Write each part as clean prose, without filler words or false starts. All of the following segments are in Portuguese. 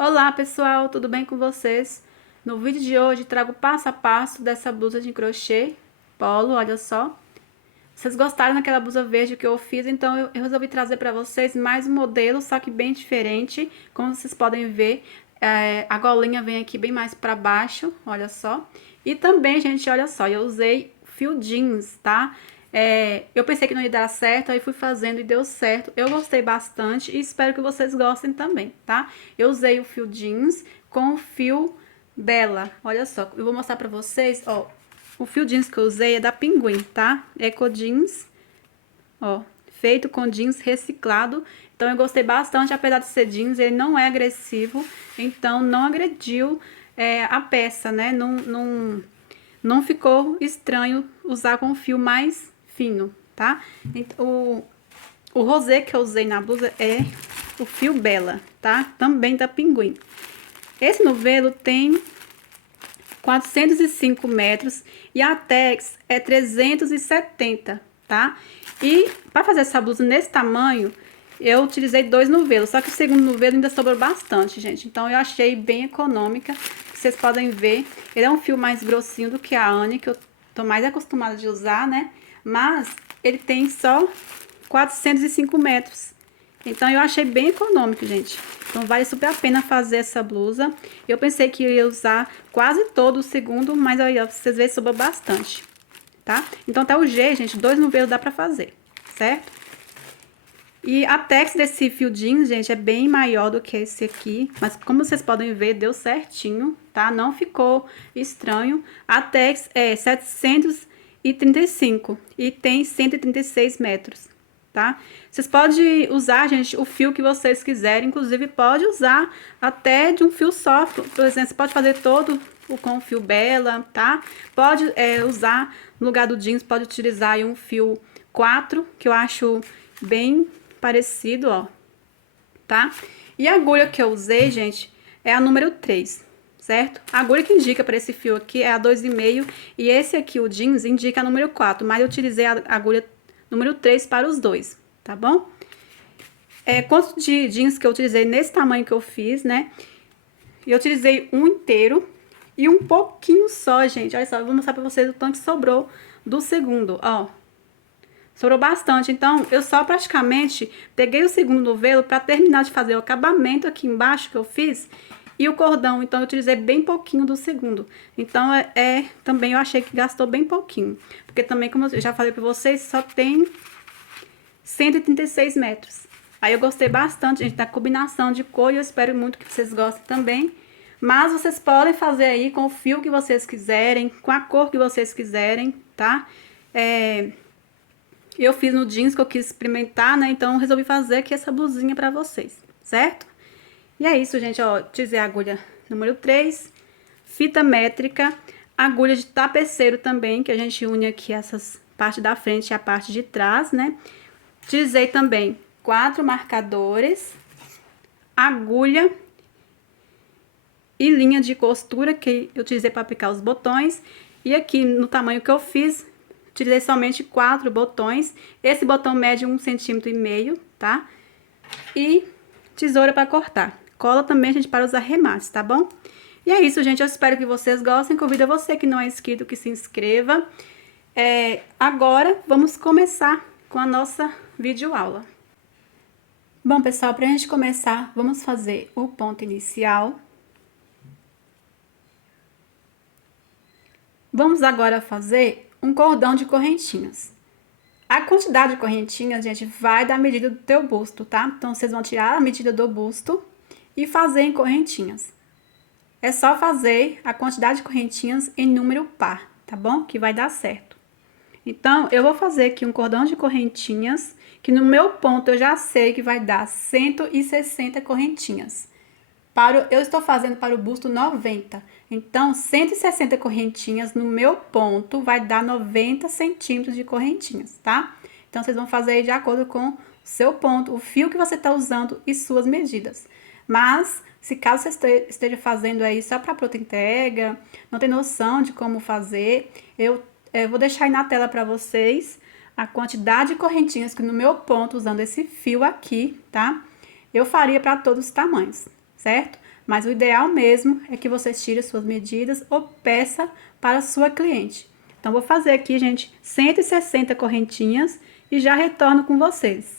Olá pessoal, tudo bem com vocês? No vídeo de hoje trago passo a passo dessa blusa de crochê polo, olha só. Vocês gostaram daquela blusa verde que eu fiz, então eu resolvi trazer para vocês mais um modelo, só que bem diferente. Como vocês podem ver, a golinha vem aqui bem mais para baixo, olha só. E também, gente, olha só, eu usei fio jeans, tá? Eu pensei que não ia dar certo, aí fui fazendo e deu certo. Eu gostei bastante e espero que vocês gostem também, tá? Eu usei o fio jeans com o fio Bella. Olha só, eu vou mostrar pra vocês, ó. O fio jeans que eu usei é da Pinguim, tá? Eco Jeans, ó. Feito com jeans reciclado. Então eu gostei bastante, apesar de ser jeans, ele não é agressivo. Então não agrediu a peça, né? Não ficou estranho usar com fio mais fino, tá? O rosê que eu usei na blusa é o fio Bella, tá? Também da Pinguim. Esse novelo tem 405 metros e a Tex é 370, tá? E para fazer essa blusa nesse tamanho, eu utilizei 2 novelos, só que o segundo novelo ainda sobrou bastante, gente. Então eu achei bem econômica. Vocês podem ver, ele é um fio mais grossinho do que a Anne, que eu tô mais acostumada de usar, né? Mas ele tem só 405 metros. Então eu achei bem econômico, gente. Então vale super a pena fazer essa blusa. Eu pensei que eu ia usar quase todo o segundo, mas aí, ó, vocês veem, sobrou bastante, tá? Então até o G, gente, 2 novelos dá pra fazer, certo? E a tex desse fio jeans, gente, é bem maior do que esse aqui, mas como vocês podem ver, deu certinho, tá? Não ficou estranho. A tex é 735 e tem 136 metros, tá? Vocês podem usar, gente, o fio que vocês quiserem, inclusive pode usar até de um fio só, por exemplo, você pode fazer todo com o fio Bella, tá? Pode usar, no lugar do jeans, pode utilizar aí um fio 4, que eu acho bem parecido, ó, tá? E a agulha que eu usei, gente, é a número 3, certo? A agulha que indica para esse fio aqui é a 2,5 e esse aqui, o jeans, indica a número 4, mas eu utilizei a agulha número 3 para os dois, tá bom? Quanto de jeans que eu utilizei nesse tamanho que eu fiz, né? Eu utilizei um inteiro e um pouquinho só, gente. Olha só, eu vou mostrar pra vocês o tanto que sobrou do segundo, ó. Sobrou bastante, então eu só praticamente peguei o segundo novelo para terminar de fazer o acabamento aqui embaixo que eu fiz e o cordão, então eu utilizei bem pouquinho do segundo. Então também eu achei que gastou bem pouquinho, porque também, como eu já falei para vocês, só tem 136 metros. Aí eu gostei bastante, gente, da combinação de cor e eu espero muito que vocês gostem também. Mas vocês podem fazer aí com o fio que vocês quiserem, com a cor que vocês quiserem, tá? Eu fiz no jeans que eu quis experimentar, né? Então, eu resolvi fazer aqui essa blusinha pra vocês, certo? E é isso, gente, ó. Utilizei a agulha número 3, fita métrica, agulha de tapeceiro também, que a gente une aqui essas parte da frente e a parte de trás, né? Utilizei também 4 marcadores, agulha e linha de costura que eu utilizei para aplicar os botões. E aqui, no tamanho que eu fiz, utilizei somente 4 botões. Esse botão mede 1,5 cm, tá? E tesoura para cortar. Cola também, gente, para os arremates, tá bom? E é isso, gente. Eu espero que vocês gostem. Convido você que não é inscrito que se inscreva. Agora, vamos começar com a nossa videoaula. Bom, pessoal, para a gente começar, vamos fazer o ponto inicial. Vamos agora fazer um cordão de correntinhas. A quantidade de correntinhas, gente, vai da medida do teu busto, tá? Então, vocês vão tirar a medida do busto e fazer em correntinhas. É só fazer a quantidade de correntinhas em número par, tá bom? Que vai dar certo. Então, eu vou fazer aqui um cordão de correntinhas, que no meu ponto eu já sei que vai dar 160 correntinhas. Eu estou fazendo para o busto 90. Então, 160 correntinhas no meu ponto vai dar 90 centímetros de correntinhas, tá? Então, vocês vão fazer aí de acordo com o seu ponto, o fio que você está usando e suas medidas. Mas, se caso você esteja fazendo aí só para pronta entrega, não tem noção de como fazer, eu vou deixar aí na tela para vocês a quantidade de correntinhas que no meu ponto, usando esse fio aqui, tá? Eu faria para todos os tamanhos, certo? Mas o ideal mesmo é que vocês tirem suas medidas ou peça para a sua cliente. Então, vou fazer aqui, gente, 160 correntinhas e já retorno com vocês.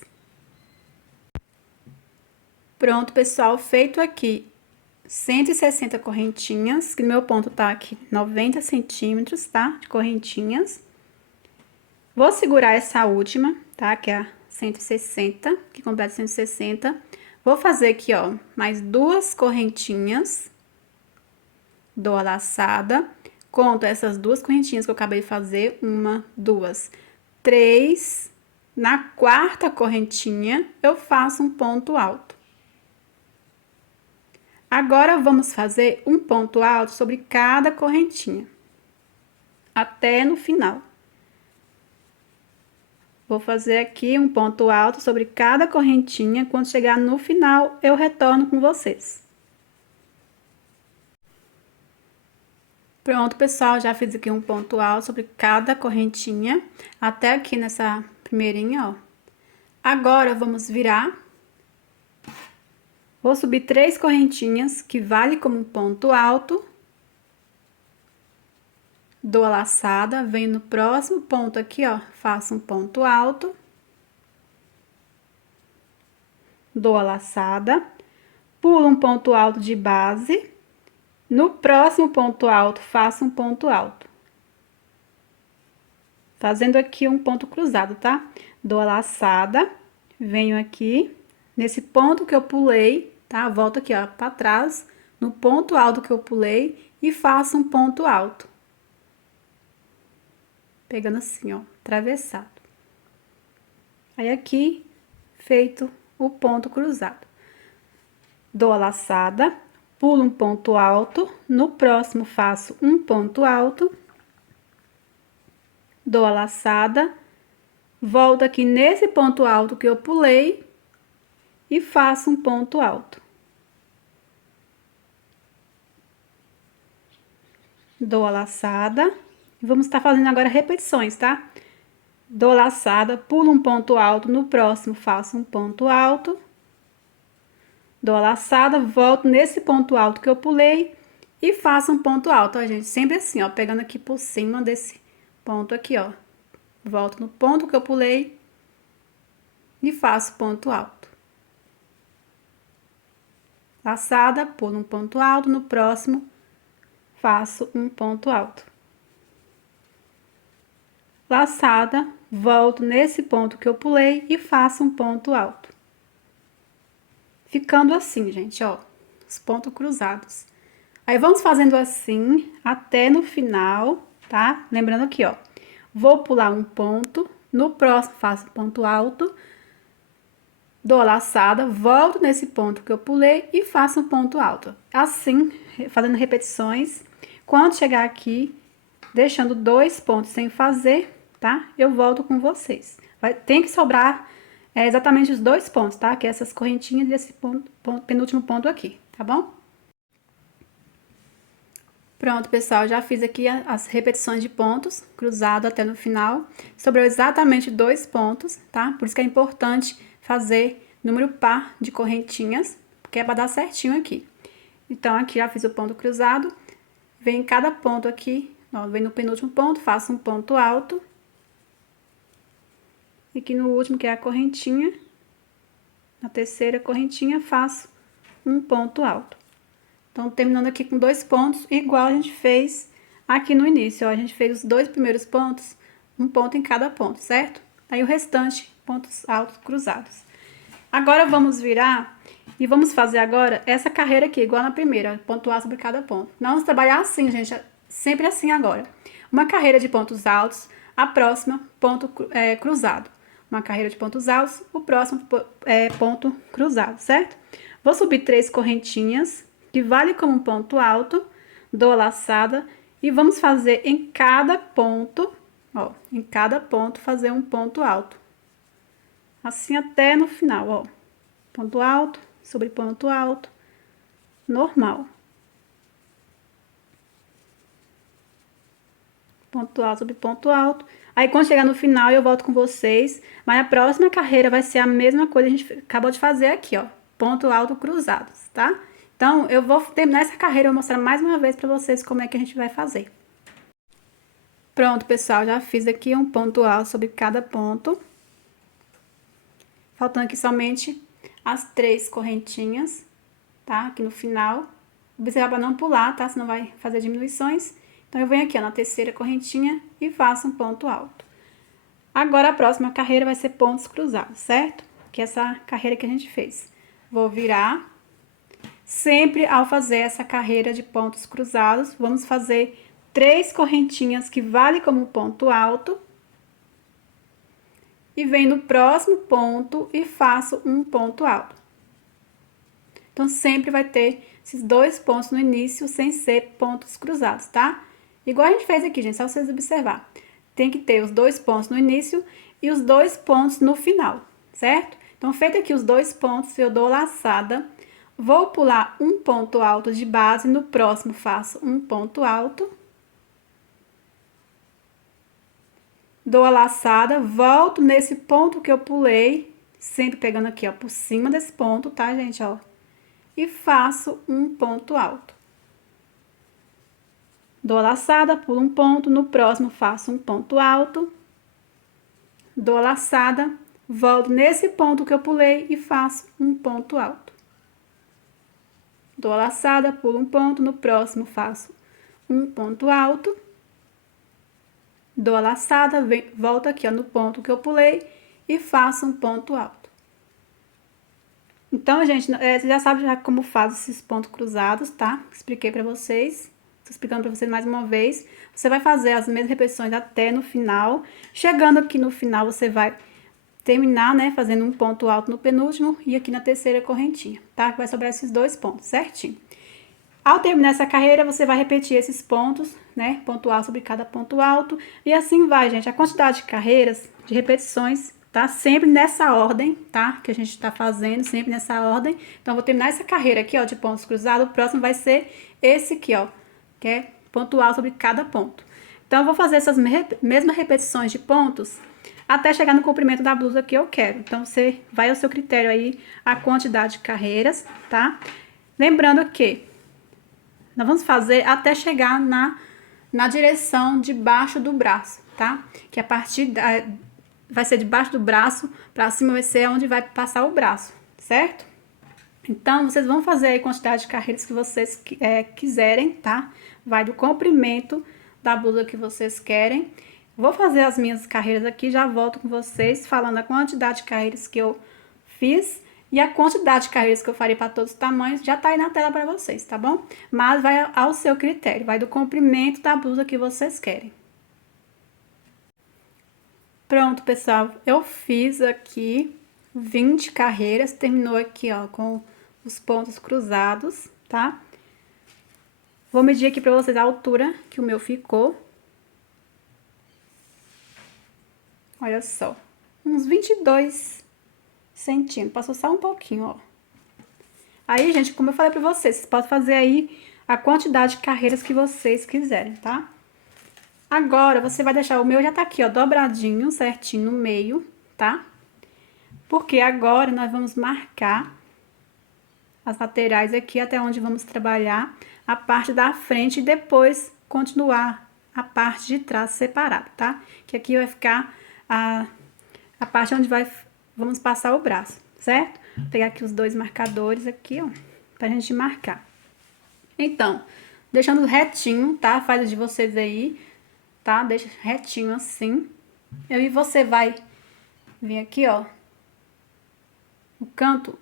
Pronto, pessoal, feito aqui 160 correntinhas, que meu ponto tá aqui 90 centímetros, tá? De correntinhas. Vou segurar essa última, tá? Que é a 160, que completa 160. Vou fazer aqui, ó, mais 2 correntinhas. Dou a laçada. Conto essas 2 correntinhas que eu acabei de fazer. 1, 2, 3. Na 4ª correntinha, eu faço um ponto alto. Agora, vamos fazer um ponto alto sobre cada correntinha, até no final. Vou fazer aqui um ponto alto sobre cada correntinha. Quando chegar no final, eu retorno com vocês. Pronto, pessoal, já fiz aqui um ponto alto sobre cada correntinha, até aqui nessa primeirinha, ó. Agora, vamos virar. Vou subir 3 correntinhas, que vale como um ponto alto. Dou a laçada, venho no próximo ponto aqui, ó, faço um ponto alto. Dou a laçada, pulo um ponto alto de base. No próximo ponto alto, faço um ponto alto. Fazendo aqui um ponto cruzado, tá? Dou a laçada, venho aqui, nesse ponto que eu pulei, tá? Volto aqui, ó, pra trás, no ponto alto que eu pulei e faço um ponto alto. Pegando assim, ó, atravessado. Aí, aqui, feito o ponto cruzado. Dou a laçada, pulo um ponto alto, no próximo faço um ponto alto. Dou a laçada, volto aqui nesse ponto alto que eu pulei e faço um ponto alto. Dou a laçada, vamos estar fazendo agora repetições, tá? Dou a laçada, pulo um ponto alto, no próximo faço um ponto alto. Dou a laçada, volto nesse ponto alto que eu pulei e faço um ponto alto, ó, gente. Sempre assim, ó, pegando aqui por cima desse ponto aqui, ó. Volto no ponto que eu pulei e faço ponto alto. Laçada, pulo um ponto alto, no próximo faço um ponto alto. Laçada, volto nesse ponto que eu pulei e faço um ponto alto. Ficando assim, gente, ó, os pontos cruzados. Aí, vamos fazendo assim até no final, tá? Lembrando aqui, ó, vou pular um ponto, no próximo faço ponto alto, dou a laçada, volto nesse ponto que eu pulei e faço um ponto alto. Assim, fazendo repetições. Quando chegar aqui, deixando 2 pontos sem fazer, tá? Eu volto com vocês. Tem que sobrar exatamente os 2 pontos, tá? Que é essas correntinhas desse penúltimo ponto aqui, tá bom? Pronto, pessoal, já fiz aqui as repetições de pontos, cruzado até no final. Sobrou exatamente 2 pontos, tá? Por isso que é importante fazer número par de correntinhas, porque é para dar certinho aqui. Então, aqui já fiz o ponto cruzado, venho em cada ponto aqui, ó, venho no penúltimo ponto, faço um ponto alto. E aqui no último, que é a correntinha, na terceira correntinha, faço um ponto alto. Então, terminando aqui com 2 pontos, igual a gente fez aqui no início, ó. A gente fez os 2 primeiros pontos, um ponto em cada ponto, certo? Aí, o restante, pontos altos cruzados. Agora, vamos virar e vamos fazer agora essa carreira aqui, igual na primeira, pontuar sobre cada ponto. Nós vamos trabalhar assim, gente, sempre assim agora. Uma carreira de pontos altos, a próxima, ponto cruzado. Uma carreira de pontos altos, o próximo ponto cruzado, certo? Vou subir 3 correntinhas, que vale como um ponto alto, dou a laçada e vamos fazer em cada ponto, ó, em cada ponto fazer um ponto alto. Assim até no final, ó. Ponto alto, sobre ponto alto, normal. Ponto alto sobre ponto alto. Aí, quando chegar no final, eu volto com vocês. Mas a próxima carreira vai ser a mesma coisa que a gente acabou de fazer aqui, ó. Ponto alto cruzados, tá? Então, eu vou terminar essa carreira, eu vou mostrar mais uma vez pra vocês como é que a gente vai fazer. Pronto, pessoal, já fiz aqui um ponto alto sobre cada ponto. Faltando aqui somente as 3 correntinhas, tá? Aqui no final. Observar para não pular, tá? Senão vai fazer diminuições. Então, eu venho aqui, ó, na terceira correntinha e faço um ponto alto. Agora, a próxima carreira vai ser pontos cruzados, certo? Que é essa carreira que a gente fez. Vou virar. Sempre ao fazer essa carreira de pontos cruzados, vamos fazer 3 correntinhas que vale como ponto alto. E venho no próximo ponto e faço um ponto alto. Então, sempre vai ter esses 2 pontos no início, sem ser pontos cruzados, tá? Igual a gente fez aqui, gente, só vocês observar. Tem que ter os 2 pontos no início e os 2 pontos no final, certo? Então, feito aqui os 2 pontos, eu dou laçada, vou pular um ponto alto de base, no próximo faço um ponto alto. Dou a laçada, volto nesse ponto que eu pulei, sempre pegando aqui, ó, por cima desse ponto, tá, gente, ó? E faço um ponto alto. Dou a laçada, pulo um ponto, no próximo faço um ponto alto. Dou a laçada, volto nesse ponto que eu pulei e faço um ponto alto. Dou a laçada, pulo um ponto, no próximo faço um ponto alto. Dou a laçada, volto aqui, ó, no ponto que eu pulei e faço um ponto alto. Então, gente, você já sabe já como faz esses pontos cruzados, tá? Expliquei pra vocês. Tô explicando pra vocês mais uma vez. Você vai fazer as mesmas repetições até no final. Chegando aqui no final, você vai terminar, né, fazendo um ponto alto no penúltimo e aqui na terceira correntinha, tá? Que vai sobrar esses 2 pontos, certinho. Ao terminar essa carreira, você vai repetir esses pontos, né? Ponto alto sobre cada ponto alto. E assim vai, gente. A quantidade de carreiras, de repetições, tá? Sempre nessa ordem, tá? Que a gente tá fazendo, sempre nessa ordem. Então, vou terminar essa carreira aqui, ó, de pontos cruzados. O próximo vai ser esse aqui, ó. Que é ponto alto sobre cada ponto. Então, eu vou fazer essas mesmas repetições de pontos até chegar no comprimento da blusa que eu quero. Então, você vai ao seu critério aí a quantidade de carreiras, tá? Lembrando que nós vamos fazer até chegar na direção de baixo do braço, tá? Que a partir vai ser de baixo do braço pra cima vai ser onde vai passar o braço, certo? Então, vocês vão fazer a quantidade de carreiras que vocês quiserem, tá? Vai do comprimento da blusa que vocês querem. Vou fazer as minhas carreiras aqui, já volto com vocês falando a quantidade de carreiras que eu fiz. E a quantidade de carreiras que eu farei para todos os tamanhos já tá aí na tela para vocês, tá bom? Mas vai ao seu critério, vai do comprimento da blusa que vocês querem. Pronto, pessoal, eu fiz aqui 20 carreiras, terminou aqui, ó, com os pontos cruzados, tá? Vou medir aqui para vocês a altura que o meu ficou. Olha só, uns 22 centímetros, passou só um pouquinho, ó. Aí, gente, como eu falei pra vocês podem fazer aí a quantidade de carreiras que vocês quiserem, tá? Agora, você vai deixar, o meu já tá aqui, ó, dobradinho, certinho no meio, tá? Porque agora nós vamos marcar as laterais aqui, até onde vamos trabalhar a parte da frente e depois continuar a parte de trás separado, tá? Que aqui vai ficar a parte onde vamos passar o braço, certo? Vou pegar aqui os 2 marcadores aqui, ó, pra gente marcar. Então, deixando retinho, tá? Faz o de vocês aí, tá? Deixa retinho assim. E você vai vir aqui, ó, no canto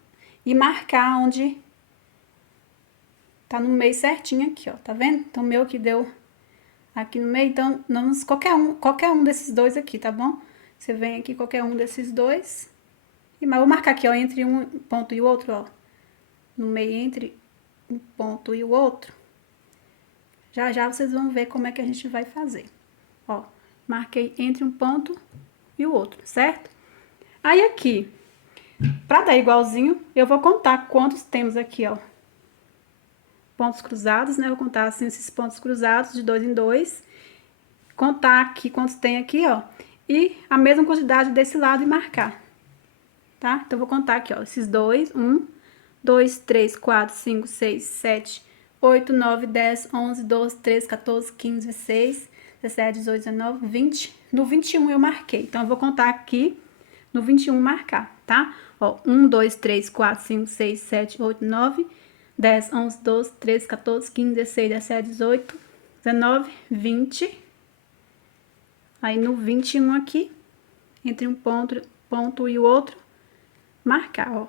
e marcar onde tá no meio certinho aqui, ó, tá vendo? Então, o meu que deu aqui no meio, então, qualquer um desses 2 aqui, tá bom? Você vem aqui, qualquer um desses 2. Mas vou marcar aqui, ó, entre um ponto e o outro, ó. No meio entre um ponto e o outro. Já já vocês vão ver como é que a gente vai fazer. Ó, marquei entre um ponto e o outro, certo? Aí aqui, pra dar igualzinho, eu vou contar quantos temos aqui, ó. Pontos cruzados, né? Eu vou contar assim esses pontos cruzados de 2 em 2. Contar aqui quantos tem aqui, ó. E a mesma quantidade desse lado e marcar. Tá? Então, eu vou contar aqui, ó, esses 2, 1, 2, 3, 4, 5, 6, 7, 8, 9, 10, 11, 12, 13, 14, 15, 16, 17, 18, 19, 20. No 21 eu marquei. Então, eu vou contar aqui no 21 marcar, tá? Ó, 1, 2, 3, 4, 5, 6, 7, 8, 9, 10, 11, 12, 13, 14, 15, 16, 17, 18, 19, 20. Aí, no 21 aqui, entre um ponto e o outro, marcar, ó.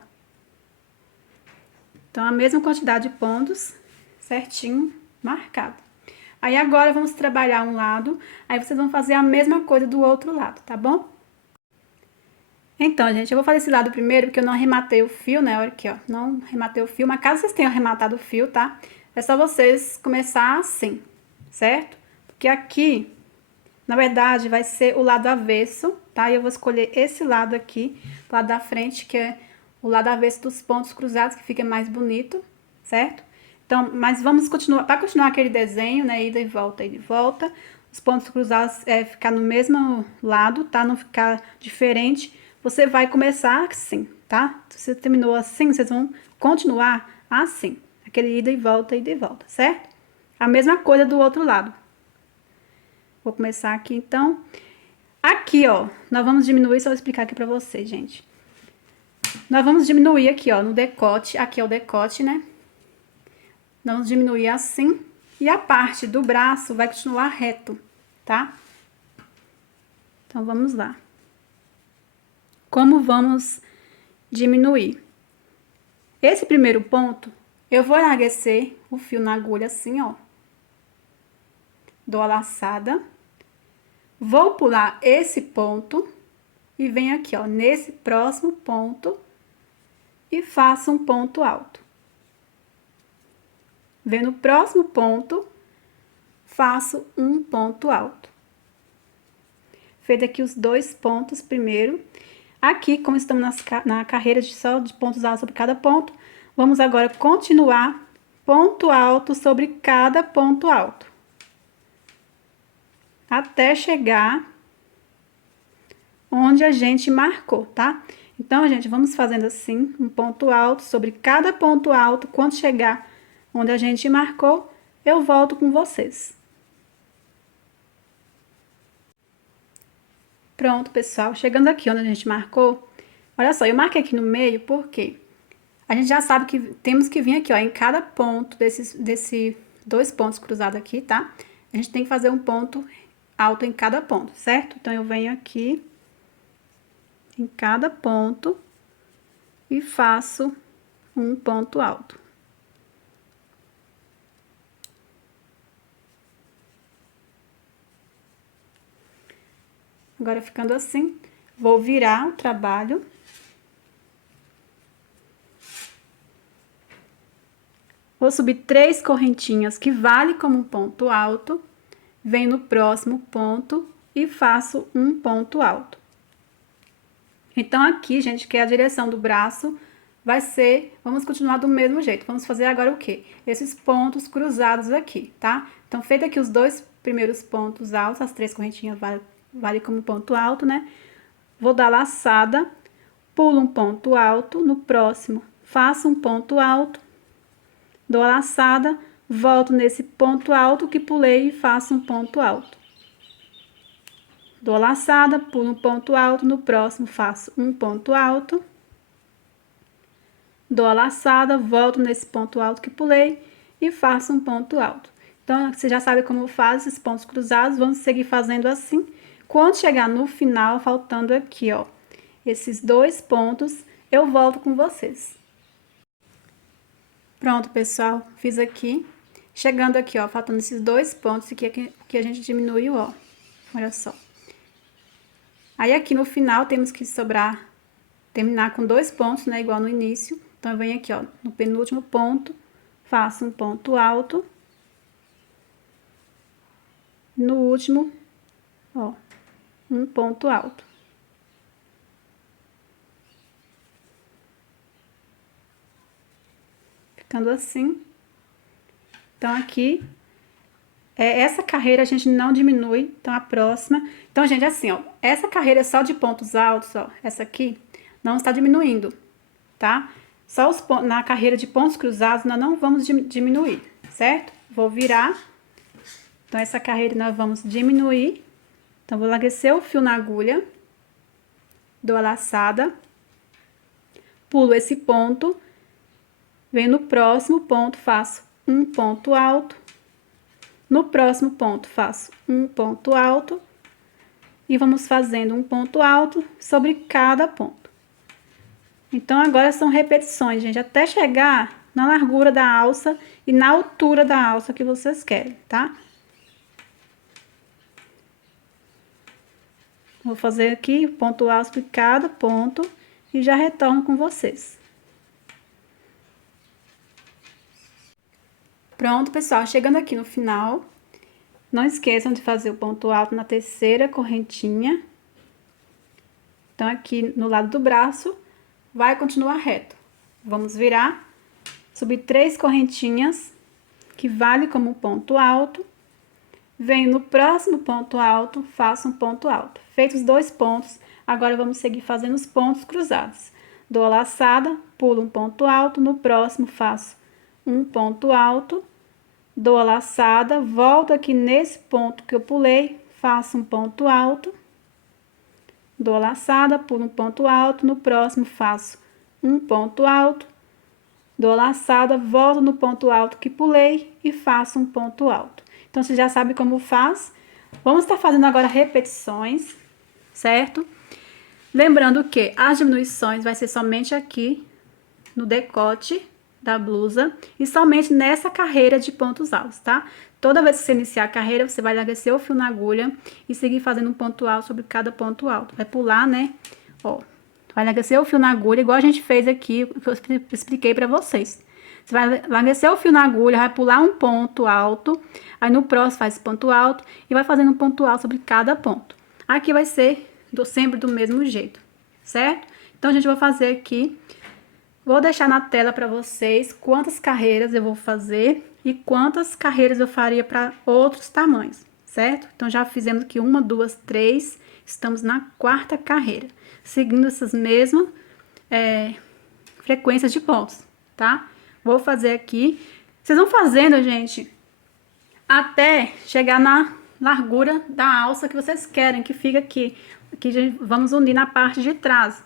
Então, a mesma quantidade de pontos, certinho, marcado. Aí, agora, vamos trabalhar um lado, aí vocês vão fazer a mesma coisa do outro lado, tá bom? Então, gente, eu vou fazer esse lado primeiro, porque eu não arrematei o fio, né? Olha aqui, ó, não arrematei o fio, mas caso vocês tenham arrematado o fio, tá? É só vocês começar assim, certo? Porque aqui, na verdade, vai ser o lado avesso, tá? E eu vou escolher esse lado aqui, o lado da frente, que é o lado avesso dos pontos cruzados, que fica mais bonito, certo? Então, mas vamos continuar, para continuar aquele desenho, né? Ida e volta. Os pontos cruzados ficar no mesmo lado, tá? Não ficar diferente. Você vai começar assim, tá? Se você terminou assim, vocês vão continuar assim. Aquele ida e volta, certo? A mesma coisa do outro lado. Vou começar aqui, então. Aqui, ó, nós vamos diminuir, só vou explicar aqui pra vocês, gente. Nós vamos diminuir aqui, ó, no decote. Aqui é o decote, né? Nós vamos diminuir assim. E a parte do braço vai continuar reto, tá? Então, vamos lá. Como vamos diminuir? Esse primeiro ponto, eu vou enlarguecer o fio na agulha assim, ó. Dou a laçada. Vou pular esse ponto e venho aqui, ó, nesse próximo ponto e faço um ponto alto. Venho no próximo ponto, faço um ponto alto. Feito aqui os dois pontos primeiro. Aqui, como estamos na carreira só de pontos altos sobre cada ponto, vamos agora continuar ponto alto sobre cada ponto alto. Até chegar onde a gente marcou, tá? Então, gente, vamos fazendo assim, um ponto alto sobre cada ponto alto. Quando chegar onde a gente marcou, eu volto com vocês. Pronto, pessoal, chegando aqui onde a gente marcou, olha só, eu marquei aqui no meio porque a gente já sabe que temos que vir aqui, ó, em cada ponto desse dois pontos cruzados aqui, tá? A gente tem que fazer um ponto alto em cada ponto, certo? Então, eu venho aqui em cada ponto e faço um ponto alto. Agora, ficando assim, vou virar o trabalho. Vou subir 3 correntinhas, que vale como um ponto alto. Venho no próximo ponto e faço um ponto alto. Então, aqui, gente, que é a direção do braço, vai ser... Vamos continuar do mesmo jeito. Vamos fazer agora o quê? Esses pontos cruzados aqui, tá? Então, feito aqui os dois primeiros pontos altos, as 3 correntinhas vale como ponto alto, né? Vou dar laçada, pulo um ponto alto, no próximo faço um ponto alto, dou a laçada, volto nesse ponto alto que pulei e faço um ponto alto. Dou a laçada, pulo um ponto alto, no próximo faço um ponto alto. Dou a laçada, volto nesse ponto alto que pulei e faço um ponto alto. Então, você já sabe como faz esses pontos cruzados, vamos seguir fazendo assim. Quando chegar no final, faltando aqui, ó, esses 2 pontos, eu volto com vocês. Pronto, pessoal, fiz aqui. Chegando aqui, ó, faltando esses 2 pontos aqui que a gente diminuiu, ó. Olha só. Aí, aqui no final, temos que terminar com 2 pontos, né, igual no início. Então, eu venho aqui, ó, no penúltimo ponto, faço um ponto alto. No último, ó, um ponto alto. Ficando assim. Então, aqui, essa carreira a gente não diminui, então, a próxima... Então, gente, assim, ó, essa carreira só de pontos altos, ó, essa aqui, não está diminuindo, tá? Só na carreira de pontos cruzados nós não vamos diminuir, certo? Vou virar. Então, essa carreira nós vamos diminuir. Então, vou larguecer o fio na agulha. Dou a laçada. Pulo esse ponto. Venho no próximo ponto, faço um ponto alto. No próximo ponto, faço um ponto alto. E vamos fazendo um ponto alto sobre cada ponto. Então, agora são repetições, gente, até chegar na largura da alça e na altura da alça que vocês querem, tá? Vou fazer aqui ponto alto por cada ponto e já retorno com vocês. Pronto, pessoal, chegando aqui no final, não esqueçam de fazer o ponto alto na terceira correntinha. Então, aqui no lado do braço, vai continuar reto. Vamos virar, subir 3 correntinhas, que vale como ponto alto. Venho no próximo ponto alto, faço um ponto alto. Feitos 2 pontos, agora vamos seguir fazendo os pontos cruzados. Dou a laçada, pulo um ponto alto, no próximo faço um ponto alto, dou a laçada, volto aqui nesse ponto que eu pulei, faço um ponto alto, dou a laçada, pulo um ponto alto, no próximo faço um ponto alto, dou a laçada, volto no ponto alto que pulei e faço um ponto alto. Então, você já sabe como faz. Vamos estar fazendo agora repetições, certo? Lembrando que as diminuições vai ser somente aqui no decote da blusa e somente nessa carreira de pontos altos, tá? Toda vez que você iniciar a carreira, você vai largar o fio na agulha e seguir fazendo um ponto alto sobre cada ponto alto. Vai pular, né? Ó, vai largar o fio na agulha, igual a gente fez aqui, que eu expliquei pra vocês. Você vai largar o fio na agulha, vai pular um ponto alto, aí no próximo faz ponto alto e vai fazendo um ponto alto sobre cada ponto. Aqui vai ser sempre do mesmo jeito, certo? Então, a gente vai fazer aqui, vou deixar na tela para vocês quantas carreiras eu vou fazer e quantas carreiras eu faria para outros tamanhos, certo? Então, já fizemos aqui 1, 2, 3, estamos na 4ª carreira, seguindo essas mesmas frequências de pontos, tá? Vou fazer aqui, vocês vão fazendo, gente, até chegar na largura da alça que vocês querem, que fica aqui. Aqui vamos unir na parte de trás.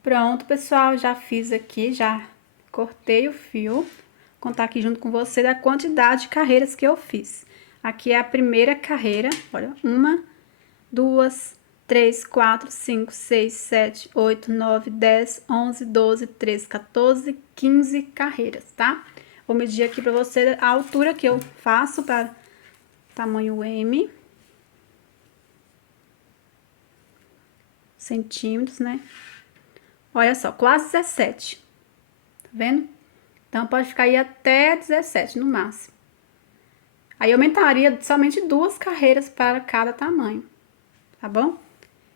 Pronto, pessoal, já fiz aqui, já cortei o fio. Vou contar aqui junto com vocês a quantidade de carreiras que eu fiz. Aqui é a primeira carreira, olha, 1, 2, 3, 4, 5, 6, 7, 8, 9, 10, 11, 12, 13, 14, 15 carreiras, tá? Vou medir aqui pra você a altura que eu faço para tamanho M. Centímetros, né? Olha só, quase 17. Tá vendo? Então, pode ficar aí até 17 no máximo. Aí, aumentaria somente 2 carreiras para cada tamanho, tá bom?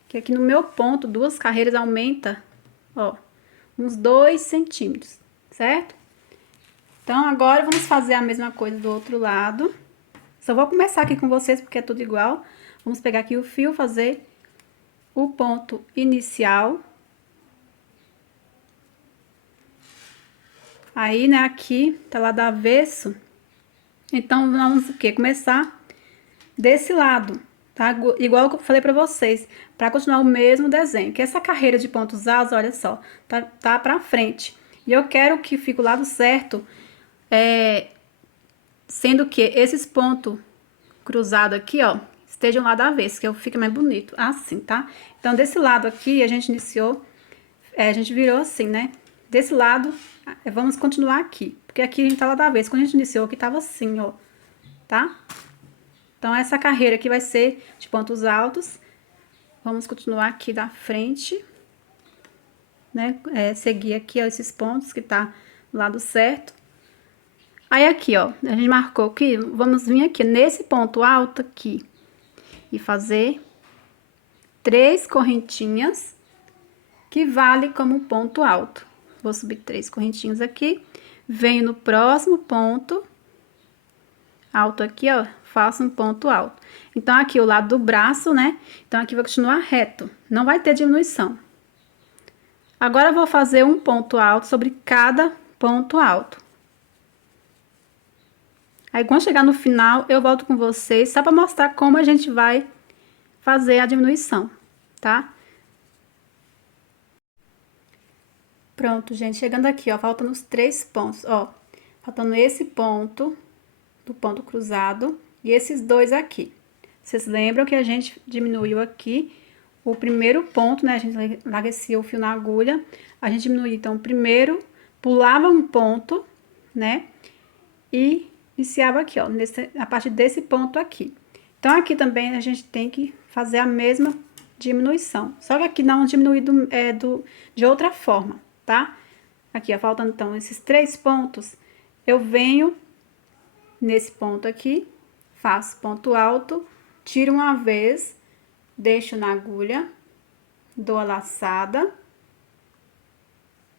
Que aqui no meu ponto, 2 carreiras aumenta, ó, uns 2 centímetros, certo? Então, agora vamos fazer a mesma coisa do outro lado. Só vou começar aqui com vocês porque é tudo igual. Vamos pegar aqui o fio, fazer o ponto inicial. Aí, né, aqui tá lá do avesso. Então, vamos o quê? Começar desse lado, tá? Igual que eu falei pra vocês, pra continuar o mesmo desenho. Que essa carreira de pontos altos, olha só, tá pra frente. E eu quero que fique o lado certo, sendo que esses pontos cruzados aqui, ó, estejam lá do avesso, que fica mais bonito, assim, tá? Então, desse lado aqui, a gente iniciou, a gente virou assim, né? Desse lado, vamos continuar aqui, porque aqui a gente tá lá do avesso. Quando a gente iniciou aqui, tava assim, ó, tá? Então, essa carreira aqui vai ser de pontos altos. Vamos continuar aqui da frente, né? Seguir aqui, ó, esses pontos que tá do lado certo. Aí, aqui, ó, a gente marcou aqui, vamos vir aqui nesse ponto alto aqui e fazer 3 correntinhas que vale como ponto alto. Vou subir 3 correntinhas aqui, venho no próximo ponto alto aqui, ó, faço um ponto alto. Então, aqui o lado do braço, né? Então, aqui vai continuar reto, não vai ter diminuição. Agora, eu vou fazer um ponto alto sobre cada ponto alto. Aí, quando chegar no final, eu volto com vocês, só para mostrar como a gente vai fazer a diminuição, tá? Pronto, gente, chegando aqui, ó, faltando os 3 pontos, ó. Faltando esse ponto do ponto cruzado e esses dois aqui. Vocês lembram que a gente diminuiu aqui o primeiro ponto, né? A gente larguecia o fio na agulha. A gente diminuiu, então, primeiro, pulava um ponto, né? E iniciava aqui, ó, a partir desse ponto aqui. Então, aqui também a gente tem que fazer a mesma diminuição. Só que aqui não diminuído de outra forma, tá? Aqui, ó, faltando então esses 3 pontos, eu venho nesse ponto aqui, faço ponto alto, tiro uma vez, deixo na agulha, dou a laçada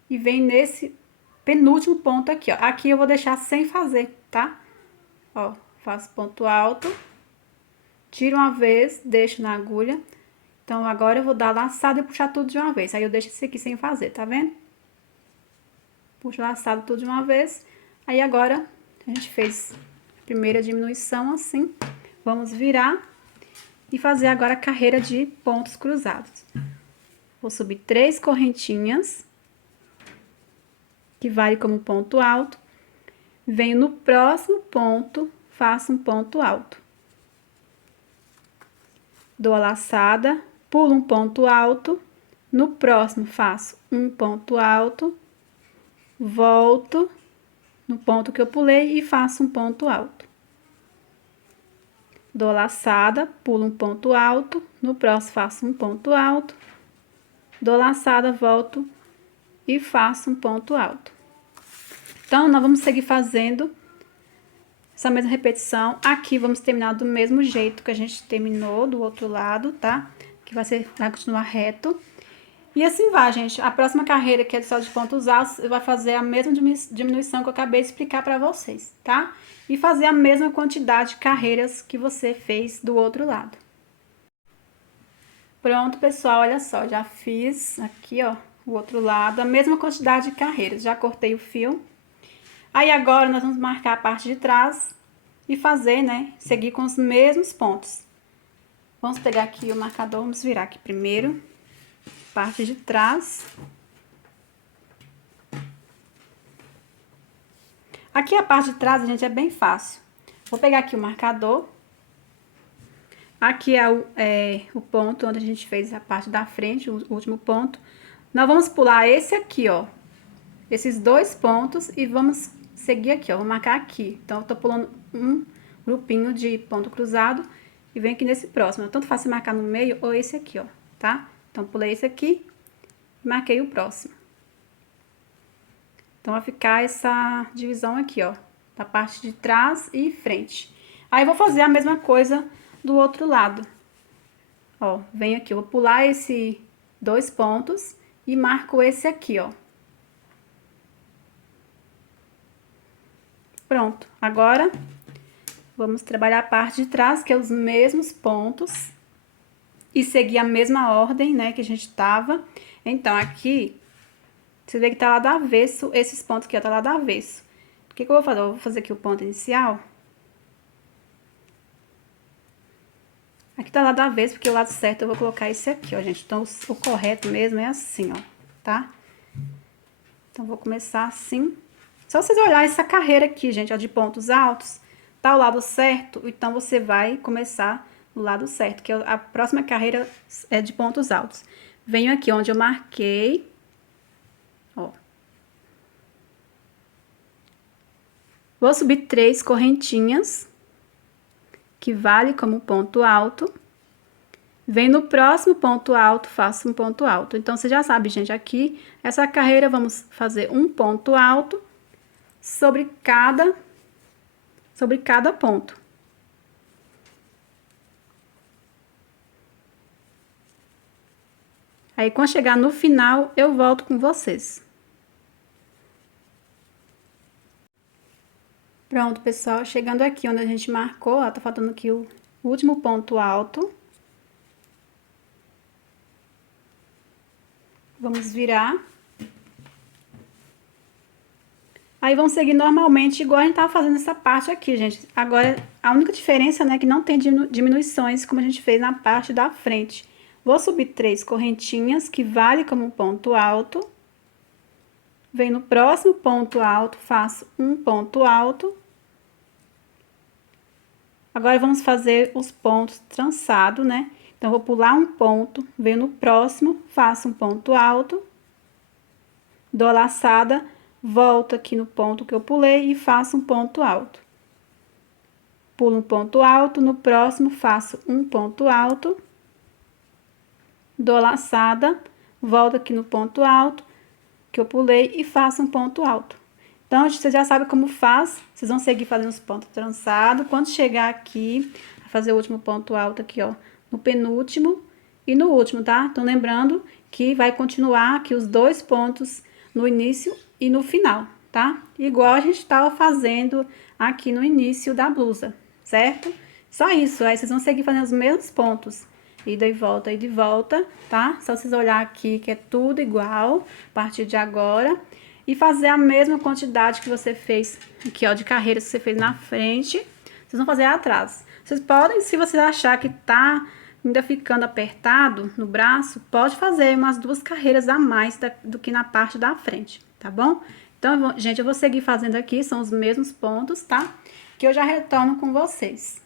e venho nesse penúltimo ponto aqui, ó. Aqui eu vou deixar sem fazer, tá? Ó, faço ponto alto, tiro uma vez, deixo na agulha. Então, agora eu vou dar laçada e puxar tudo de uma vez. Aí, eu deixo esse aqui sem fazer, tá vendo? Puxo laçado tudo de uma vez. Aí, agora, a gente fez a primeira diminuição assim. Vamos virar e fazer agora a carreira de pontos cruzados. Vou subir 3 correntinhas, que vale como ponto alto. Venho no próximo ponto, faço um ponto alto. Dou a laçada, pulo um ponto alto. No próximo, faço um ponto alto. Volto no ponto que eu pulei e faço um ponto alto. Dou a laçada, pulo um ponto alto. No próximo, faço um ponto alto. Dou a laçada, volto e faço um ponto alto. Então, nós vamos seguir fazendo essa mesma repetição. Aqui, vamos terminar do mesmo jeito que a gente terminou do outro lado, tá? Que vai continuar reto. E assim vai, gente. A próxima carreira, que é de só de pontos altos, vai fazer a mesma diminuição que eu acabei de explicar pra vocês, tá? E fazer a mesma quantidade de carreiras que você fez do outro lado. Pronto, pessoal, olha só, já fiz aqui, ó, o outro lado, a mesma quantidade de carreiras. Já cortei o fio. Aí, agora, nós vamos marcar a parte de trás e fazer, né, seguir com os mesmos pontos. Vamos pegar aqui o marcador, vamos virar aqui primeiro, parte de trás. Aqui a parte de trás, gente, é bem fácil. Vou pegar aqui o marcador. Aqui é o ponto onde a gente fez a parte da frente, o último ponto. Nós vamos pular esse aqui, ó, esses 2 pontos e vamos seguir aqui, ó, vou marcar aqui. Então, eu tô pulando um grupinho de ponto cruzado e venho aqui nesse próximo. Tanto faz marcar no meio ou esse aqui, ó, tá? Então, pulei esse aqui e marquei o próximo. Então, vai ficar essa divisão aqui, ó, da parte de trás e frente. Aí, vou fazer a mesma coisa do outro lado. Ó, venho aqui, eu vou pular esse 2 pontos e marco esse aqui, ó. Pronto, agora vamos trabalhar a parte de trás, que é os mesmos pontos, e seguir a mesma ordem, né, que a gente tava. Então, aqui, você vê que tá lá do avesso, esses pontos aqui, ó, tá lá do avesso. O que eu vou fazer? Eu vou fazer aqui o ponto inicial. Aqui tá lá do avesso, porque o lado certo eu vou colocar esse aqui, ó, gente. Então, o correto mesmo é assim, ó, tá? Então, vou começar assim. Só vocês olharem essa carreira aqui, gente, ó, de pontos altos, tá ao lado certo, então você vai começar no lado certo, que a próxima carreira é de pontos altos. Venho aqui onde eu marquei, ó. Vou subir 3 correntinhas, que vale como ponto alto. Venho no próximo ponto alto, faço um ponto alto. Então, você já sabe, gente, aqui, essa carreira, vamos fazer um ponto alto sobre cada ponto. Aí, quando chegar no final, eu volto com vocês. Pronto, pessoal, chegando aqui onde a gente marcou, ó, tá faltando aqui o último ponto alto. Vamos virar Aí vamos seguir normalmente, igual a gente tava fazendo essa parte aqui, gente. Agora, a única diferença, né, é que não tem diminuições, como a gente fez na parte da frente. Vou subir 3 correntinhas, que vale como ponto alto. Venho no próximo ponto alto, faço um ponto alto. Agora, vamos fazer os pontos trançados, né? Então, vou pular um ponto, venho no próximo, faço um ponto alto. Dou a laçada, volto aqui no ponto que eu pulei e faço um ponto alto. Pulo um ponto alto, no próximo faço um ponto alto. Dou a laçada, volto aqui no ponto alto que eu pulei e faço um ponto alto. Então, você já sabe como faz, vocês vão seguir fazendo os pontos trançados. Quando chegar aqui, vai fazer o último ponto alto aqui, ó, no penúltimo e no último, tá? Então, lembrando que vai continuar aqui os 2 pontos no início e no final, tá? Igual a gente tava fazendo aqui no início da blusa, certo? Só isso, aí vocês vão seguir fazendo os mesmos pontos. Ida e de volta, tá? Só vocês olhar aqui que é tudo igual a partir de agora. E fazer a mesma quantidade que você fez aqui, ó, de carreiras que você fez na frente. Vocês vão fazer atrás. Vocês podem, se vocês achar que tá ainda ficando apertado no braço, pode fazer umas 2 carreiras a mais do que na parte da frente, tá bom? Então, gente, eu vou seguir fazendo aqui, são os mesmos pontos, tá? Que eu já retorno com vocês.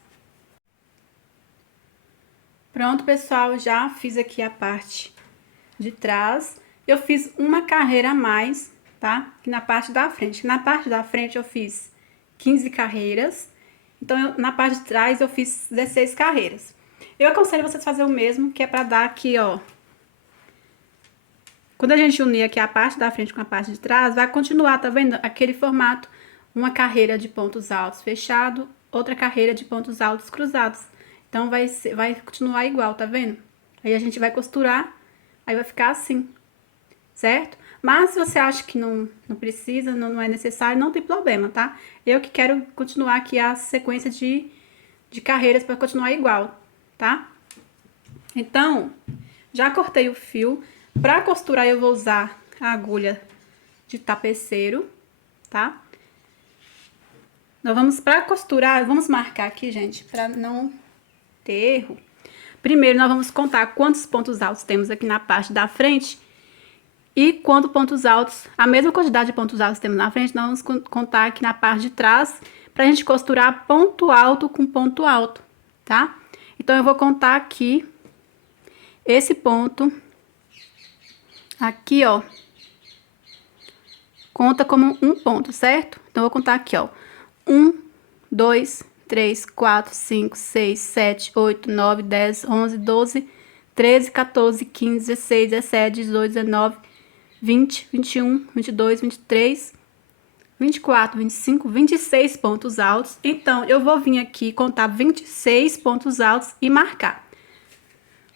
Pronto, pessoal, já fiz aqui a parte de trás. Eu fiz uma carreira a mais, tá? Aqui na parte da frente. Na parte da frente eu fiz 15 carreiras. Então, na parte de trás eu fiz 16 carreiras. Eu aconselho vocês a fazer o mesmo, que é pra dar aqui, ó. Quando a gente unir aqui a parte da frente com a parte de trás, vai continuar, tá vendo? Aquele formato, uma carreira de pontos altos fechado, outra carreira de pontos altos cruzados. Então, vai continuar igual, tá vendo? Aí a gente vai costurar, aí vai ficar assim, certo? Mas se você acha que não precisa, não é necessário, não tem problema, tá? Eu que quero continuar aqui a sequência de carreiras para continuar igual, tá? Então, já cortei o fio. Pra costurar eu vou usar a agulha de tapeceiro, tá? Nós vamos, pra costurar, vamos marcar aqui, gente, pra não ter erro. Primeiro, nós vamos contar quantos pontos altos temos aqui na parte da frente e quantos pontos altos, a mesma quantidade de pontos altos temos na frente, nós vamos contar aqui na parte de trás, pra gente costurar ponto alto com ponto alto, tá? Então, eu vou contar aqui esse ponto aqui, ó, conta como um ponto, certo? Então, eu vou contar aqui, ó, 1, 2, 3, 4, 5, 6, 7, 8, 9, 10, 11, 12, 13, 14, 15, 16, 17, 18, 19, 20, 21, 22, 23, 24, 25, 26 pontos altos. Então, eu vou vir aqui contar 26 pontos altos e marcar.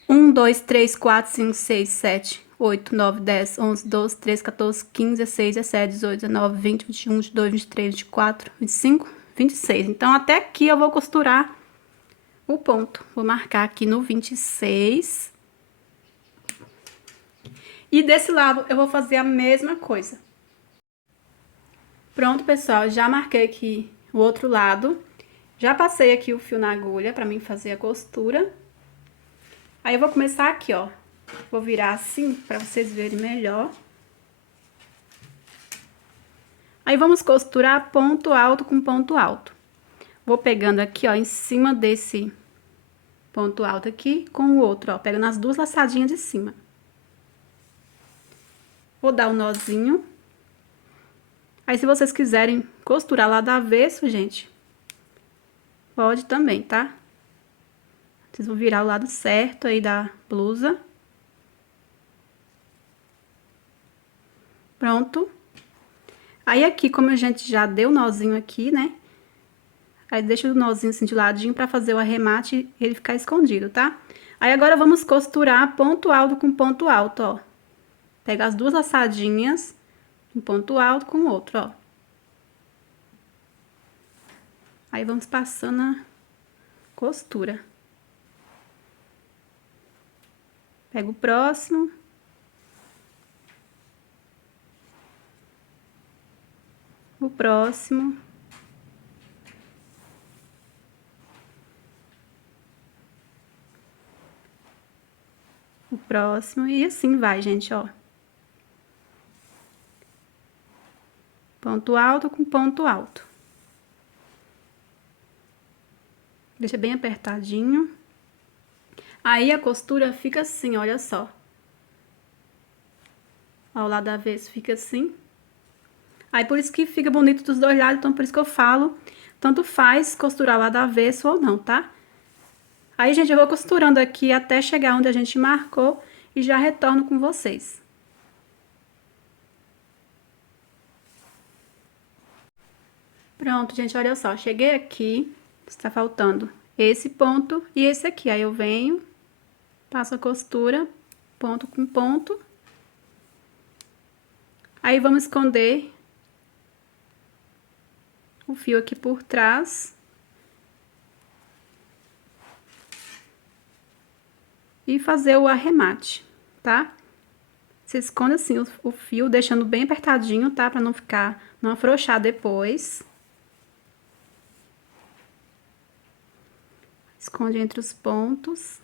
1, 2, 3, 4, 5, 6, 7, 8, 9, 10, 11, 12, 13, 14, 15, 16, 17, 18, 19, 20, 21, 22, 23, 24, 25, 26. Então, até aqui eu vou costurar o ponto. Vou marcar aqui no 26. E desse lado eu vou fazer a mesma coisa. Pronto, pessoal, já marquei aqui o outro lado. Já passei aqui o fio na agulha pra mim fazer a costura. Aí eu vou começar aqui, ó. Vou virar assim pra vocês verem melhor. Aí vamos costurar ponto alto com ponto alto. Vou pegando aqui, ó, em cima desse ponto alto aqui com o outro, ó, pegando as 2 laçadinhas de cima. Vou dar um nozinho. Aí, se vocês quiserem costurar lá do avesso, gente, pode também, tá? Vocês vão virar o lado certo aí da blusa. Pronto. Aí, aqui, como a gente já deu nozinho aqui, né? Aí, deixa o nozinho assim de ladinho pra fazer o arremate e ele ficar escondido, tá? Aí, agora, vamos costurar ponto alto com ponto alto, ó. Pega as 2 laçadinhas, um ponto alto com o outro, ó. Aí, vamos passando a costura. Pega o próximo. o próximo. O próximo, e assim vai, gente, ó. Ponto alto com ponto alto. Deixa bem apertadinho. Aí a costura fica assim, olha só. Ao lado avesso fica assim. Aí por isso que fica bonito dos dois lados, então por isso que eu falo, tanto faz costurar o lado avesso ou não, tá? Aí, gente, eu vou costurando aqui até chegar onde a gente marcou e já retorno com vocês. Pronto, gente, olha só, cheguei aqui, está faltando esse ponto e esse aqui. Aí eu venho, passo a costura, ponto com ponto. Aí vamos esconder o fio aqui por trás. E fazer o arremate, tá? Você esconde assim o fio, deixando bem apertadinho, tá? Pra não afrouxar depois. Esconde entre os pontos.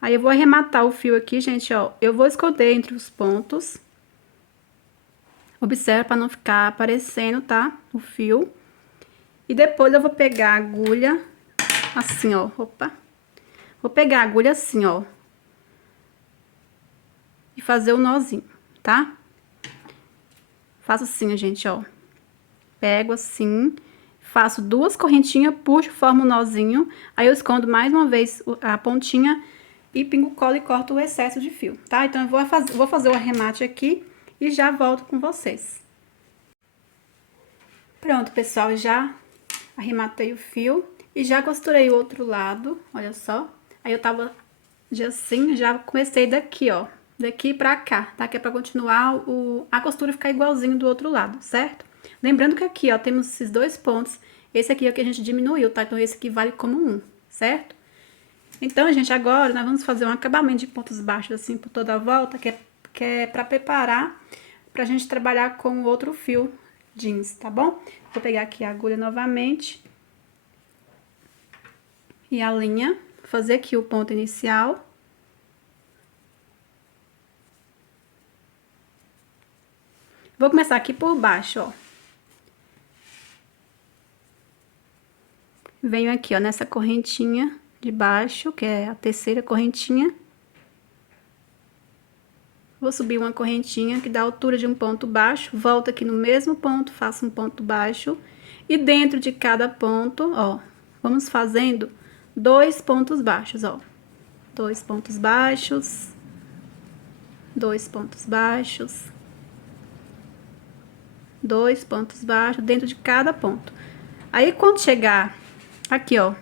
Aí eu vou arrematar o fio aqui, gente, ó. Eu vou esconder entre os pontos. Observa pra não ficar aparecendo, tá? O fio. E depois eu vou pegar a agulha, assim, ó. Opa! Vou pegar a agulha assim, ó. E fazer o nozinho, tá? Faço assim, gente, ó. Pego assim, faço duas correntinhas, puxo, formo um nozinho. Aí eu escondo mais uma vez a pontinha e pingo cola e corto o excesso de fio, tá? Então eu vou fazer o arremate aqui e já volto com vocês. Pronto, pessoal, já arrematei o fio e já costurei o outro lado, olha só. Aí eu tava de assim, já comecei daqui, ó, daqui pra cá, tá? Que é pra continuar a costura ficar igualzinho do outro lado, certo? Lembrando que aqui, ó, temos esses dois pontos, esse aqui é o que a gente diminuiu, tá? Então esse aqui vale como um, certo? Então, gente, agora nós vamos fazer um acabamento de pontos baixos assim por toda a volta, que é pra preparar pra gente trabalhar com o outro fio jeans, tá bom? Vou pegar aqui a agulha novamente e a linha, fazer aqui o ponto inicial. Vou começar aqui por baixo, ó. Venho aqui, ó, nessa correntinha de baixo, que é a terceira correntinha. Vou subir uma correntinha que dá a altura de um ponto baixo, volto aqui no mesmo ponto, faço um ponto baixo. E dentro de cada ponto, ó, vamos fazendo 2 pontos baixos, ó. 2 pontos baixos, 2 pontos baixos, 2 pontos baixos dentro de cada ponto. Aí, quando chegar aqui, ó,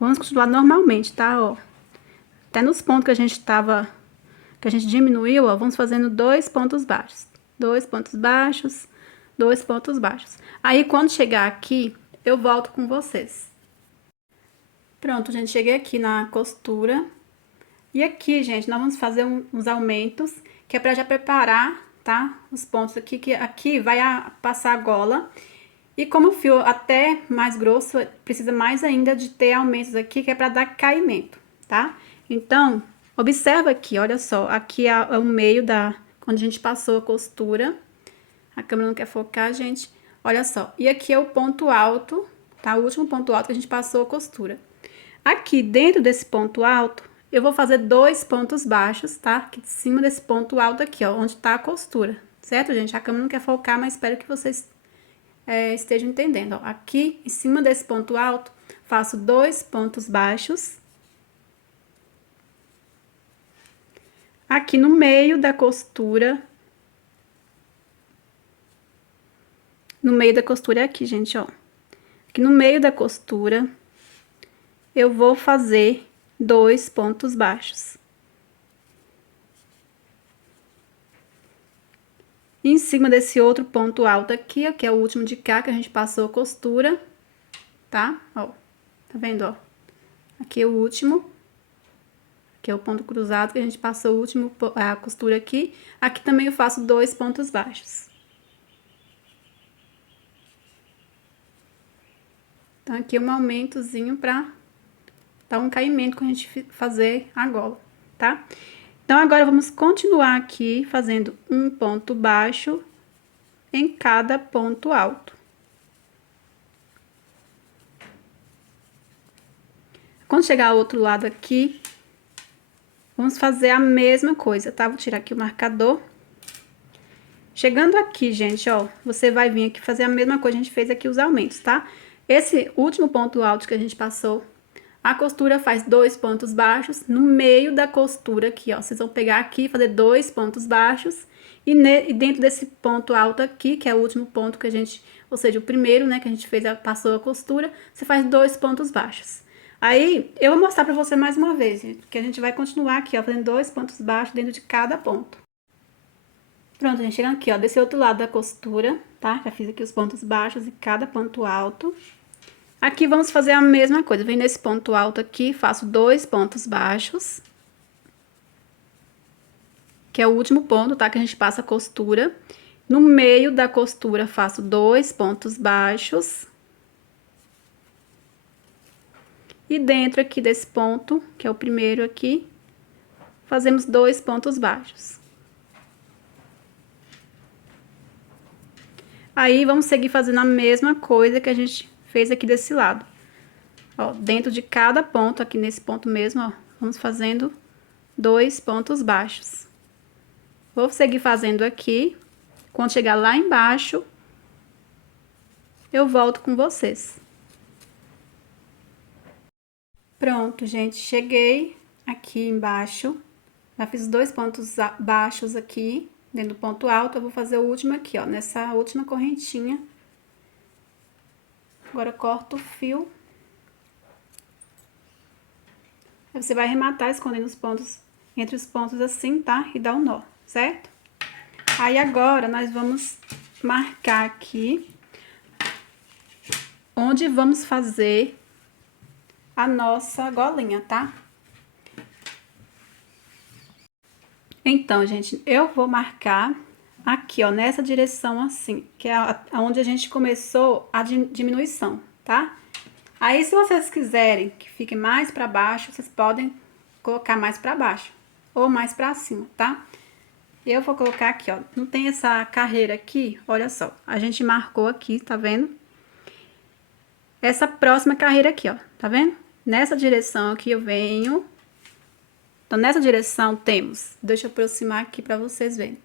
vamos continuar normalmente, tá, ó. Até nos pontos que a gente diminuiu, ó, vamos fazendo 2 pontos baixos. 2 pontos baixos, 2 pontos baixos. Aí, quando chegar aqui, eu volto com vocês. Pronto, gente, cheguei aqui na costura. E aqui, gente, nós vamos fazer uns aumentos, que é pra já preparar, tá? Os pontos aqui, que aqui vai passar a gola. E como o fio até mais grosso, precisa mais ainda de ter aumentos aqui, que é pra dar caimento, tá? Então, observa aqui, olha só, aqui é o meio quando a gente passou a costura. A câmera não quer focar, gente. Olha só, e aqui é o ponto alto, tá? O último ponto alto que a gente passou a costura. Aqui, dentro desse ponto alto, eu vou fazer 2 pontos baixos, tá? Aqui de cima desse ponto alto aqui, ó, onde tá a costura, certo, gente? A câmera não quer focar, mas espero que vocês estejam entendendo, ó. Aqui, em cima desse ponto alto, faço 2 pontos baixos. Aqui no meio da costura. No meio da costura é aqui, gente, ó. Aqui no meio da costura, eu vou fazer 2 pontos baixos. E em cima desse outro ponto alto aqui, ó, que é o último de cá, que a gente passou a costura, tá? Ó, tá vendo, ó? Aqui é o último, que é o ponto cruzado, que a gente passou a costura aqui. Aqui também eu faço 2 pontos baixos. Então, aqui um aumentozinho pra dar um caimento quando a gente fazer a gola, tá? Então, agora vamos continuar aqui fazendo um ponto baixo em cada ponto alto. Quando chegar ao outro lado aqui, vamos fazer a mesma coisa, tá? Vou tirar aqui o marcador. Chegando aqui, gente, ó, você vai vir aqui fazer a mesma coisa, a gente fez aqui os aumentos, tá? Esse último ponto alto que a gente passou, a costura faz 2 pontos baixos, no meio da costura aqui, ó, vocês vão pegar aqui e fazer 2 pontos baixos, e dentro desse ponto alto aqui, que é o último ponto que a gente, ou seja, o primeiro, né, que a gente fez, passou a costura, você faz 2 pontos baixos. Aí, eu vou mostrar pra você mais uma vez, gente, porque a gente vai continuar aqui, ó, fazendo 2 pontos baixos dentro de cada ponto. Pronto, gente, chegando aqui, ó, desse outro lado da costura, tá? Já fiz aqui os pontos baixos e cada ponto alto. Aqui vamos fazer a mesma coisa, vem nesse ponto alto aqui, faço 2 pontos baixos. Que é o último ponto, tá? Que a gente passa a costura. No meio da costura, faço 2 pontos baixos. E dentro aqui desse ponto, que é o primeiro aqui, fazemos 2 pontos baixos. Aí, vamos seguir fazendo a mesma coisa que a gente fez aqui desse lado. Ó, dentro de cada ponto, aqui nesse ponto mesmo, ó, vamos fazendo 2 pontos baixos. Vou seguir fazendo aqui. Quando chegar lá embaixo, eu volto com vocês. Pronto, gente, cheguei aqui embaixo. Já fiz 2 pontos baixos aqui, dentro do ponto alto. Eu vou fazer o último aqui, ó, nessa última correntinha. Agora, corto o fio. Aí, você vai arrematar escondendo os pontos, entre os pontos assim, tá? E dar um nó, certo? Aí, agora, nós vamos marcar aqui onde vamos fazer a nossa golinha, tá? Então, gente, eu vou marcar aqui, ó, nessa direção assim, que é onde a gente começou a diminuição, tá? Aí, se vocês quiserem que fique mais pra baixo, vocês podem colocar mais pra baixo ou mais pra cima, tá? Eu vou colocar aqui, ó, não tem essa carreira aqui, olha só, a gente marcou aqui, tá vendo? Essa próxima carreira aqui, ó, tá vendo? Nessa direção aqui eu venho. Então, nessa direção temos, deixa eu aproximar aqui pra vocês verem.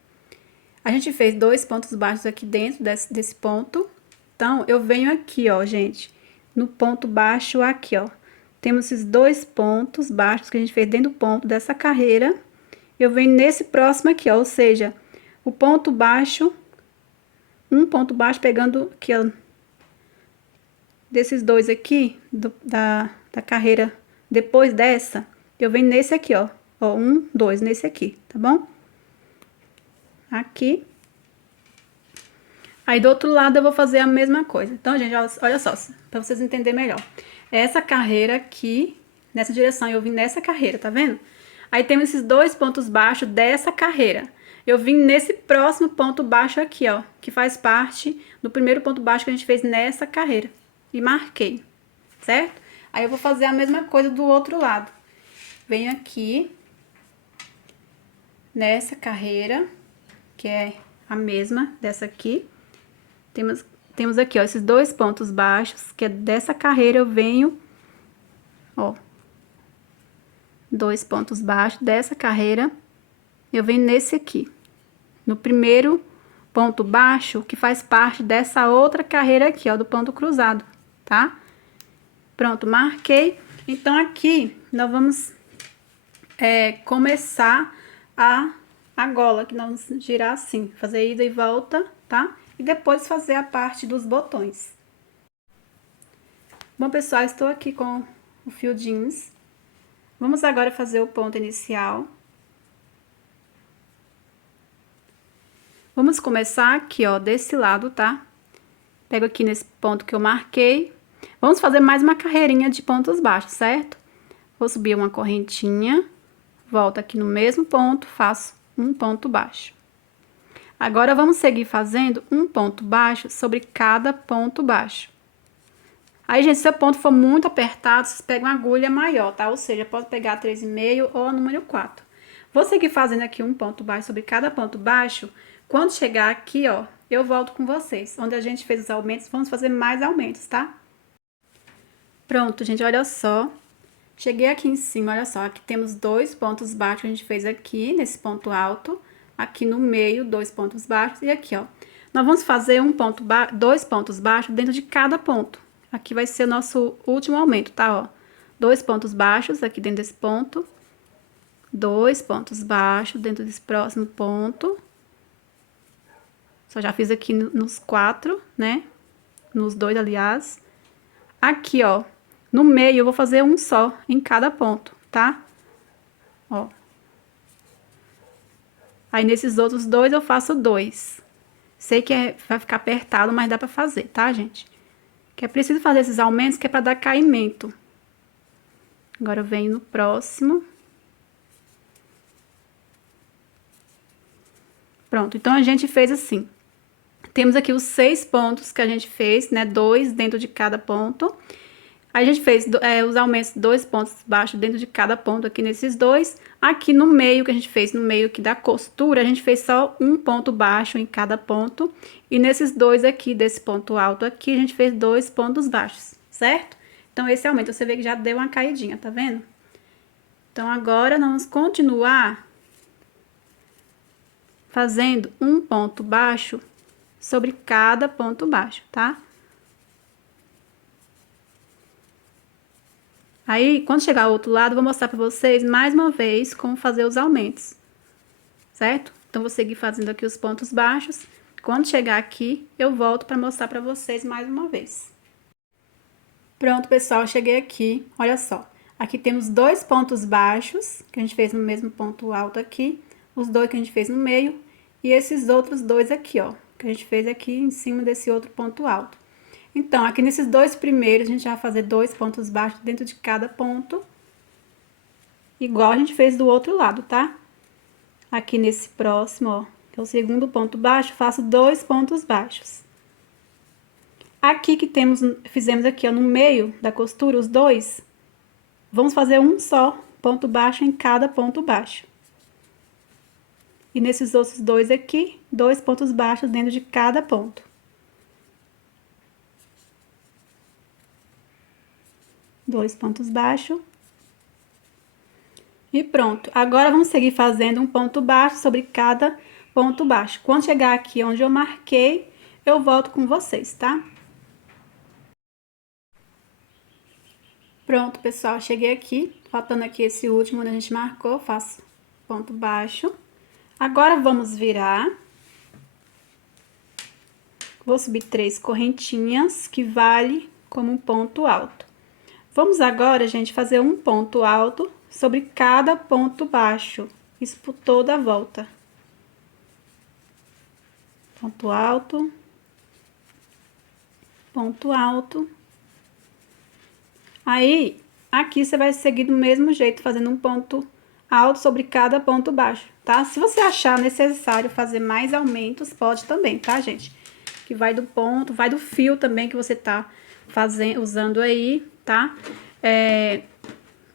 A gente fez 2 pontos baixos aqui dentro desse ponto. Então, eu venho aqui, ó, gente, no ponto baixo aqui, ó. Temos esses 2 pontos baixos que a gente fez dentro do ponto dessa carreira. Eu venho nesse próximo aqui, ó, ou seja, o ponto baixo, um ponto baixo pegando aqui, ó, desses 2 aqui, da carreira depois dessa, eu venho nesse aqui, ó, 1, 2, nesse aqui, tá bom? Aqui. Aí, do outro lado, eu vou fazer a mesma coisa. Então, gente, olha só, pra vocês entenderem melhor. Essa carreira aqui, nessa direção, eu vim nessa carreira, tá vendo? Aí, temos esses 2 pontos baixos dessa carreira. Eu vim nesse próximo ponto baixo aqui, ó, que faz parte do primeiro ponto baixo que a gente fez nessa carreira. E marquei, certo? Aí, eu vou fazer a mesma coisa do outro lado. Venho aqui, nessa carreira, que é a mesma dessa aqui. Temos aqui, ó, esses 2 pontos baixos, que é dessa carreira, eu venho, ó, 2 pontos baixos dessa carreira, eu venho nesse aqui, no primeiro ponto baixo, que faz parte dessa outra carreira aqui, ó, do ponto cruzado, tá? Pronto, marquei. Então, aqui, nós vamos começar a gola, que nós vamos girar assim, fazer ida e volta, tá? E depois fazer a parte dos botões. Bom, pessoal, estou aqui com o fio jeans. Vamos agora fazer o ponto inicial. Vamos começar aqui, ó, desse lado, tá? Pego aqui nesse ponto que eu marquei. Vamos fazer mais uma carreirinha de pontos baixos, certo? Vou subir uma correntinha, volto aqui no mesmo ponto, faço um ponto baixo. Agora, vamos seguir fazendo um ponto baixo sobre cada ponto baixo. Aí, gente, se o ponto for muito apertado, vocês pegam uma agulha maior, tá? Ou seja, pode pegar 3,5 ou a número 4. Vou seguir fazendo aqui um ponto baixo sobre cada ponto baixo. Quando chegar aqui, ó, eu volto com vocês. Onde a gente fez os aumentos, vamos fazer mais aumentos, tá? Pronto, gente, olha só. Cheguei aqui em cima, olha só, aqui temos 2 pontos baixos que a gente fez aqui, nesse ponto alto. Aqui no meio, 2 pontos baixos e aqui, ó. Nós vamos fazer 2 pontos baixos dentro de cada ponto. Aqui vai ser o nosso último aumento, tá, ó. 2 pontos baixos aqui dentro desse ponto. 2 pontos baixos dentro desse próximo ponto. Só já fiz aqui nos 4, né? Nos 2, aliás. Aqui, ó. No meio, eu vou fazer um só em cada ponto, tá? Ó. Aí, nesses outros 2, eu faço 2. Sei que vai ficar apertado, mas dá pra fazer, tá, gente? Que é preciso fazer esses aumentos, que é pra dar caimento. Agora, eu venho no próximo. Pronto, então, a gente fez assim. Temos aqui os 6 pontos que a gente fez, né? 2 dentro de cada ponto. Aí, a gente fez os aumentos, 2 pontos baixos dentro de cada ponto aqui nesses 2. Aqui no meio, que a gente fez no meio aqui da costura, a gente fez só um ponto baixo em cada ponto. E nesses 2 aqui, desse ponto alto aqui, a gente fez 2 pontos baixos, certo? Então, esse aumento, você vê que já deu uma caidinha, tá vendo? Então, agora, nós vamos continuar fazendo um ponto baixo sobre cada ponto baixo, tá? Aí, quando chegar ao outro lado, eu vou mostrar pra vocês mais uma vez como fazer os aumentos, certo? Então, vou seguir fazendo aqui os pontos baixos. Quando chegar aqui, eu volto pra mostrar pra vocês mais uma vez. Pronto, pessoal, cheguei aqui, olha só. Aqui temos 2 pontos baixos, que a gente fez no mesmo ponto alto aqui. Os 2 que a gente fez no meio. E esses outros 2 aqui, ó, que a gente fez aqui em cima desse outro ponto alto. Então, aqui nesses 2 primeiros, a gente vai fazer 2 pontos baixos dentro de cada ponto. Igual a gente fez do outro lado, tá? Aqui nesse próximo, ó, que é o segundo ponto baixo, faço 2 pontos baixos. Aqui que fizemos aqui, ó, no meio da costura, os 2, vamos fazer um só ponto baixo em cada ponto baixo. E nesses outros 2 aqui, 2 pontos baixos dentro de cada ponto. 2 pontos baixos. E pronto. Agora, vamos seguir fazendo um ponto baixo sobre cada ponto baixo. Quando chegar aqui onde eu marquei, eu volto com vocês, tá? Pronto, pessoal. Cheguei aqui. Faltando aqui esse último onde a gente marcou, faço ponto baixo. Agora, vamos virar. Vou subir 3 correntinhas, que vale como um ponto alto. Vamos agora, gente, fazer um ponto alto sobre cada ponto baixo. Isso por toda a volta. Ponto alto. Ponto alto. Aí, aqui você vai seguir do mesmo jeito, fazendo um ponto alto sobre cada ponto baixo, tá? Se você achar necessário fazer mais aumentos, pode também, tá, gente? Que vai do ponto, vai do fio também que você tá usando aí, tá?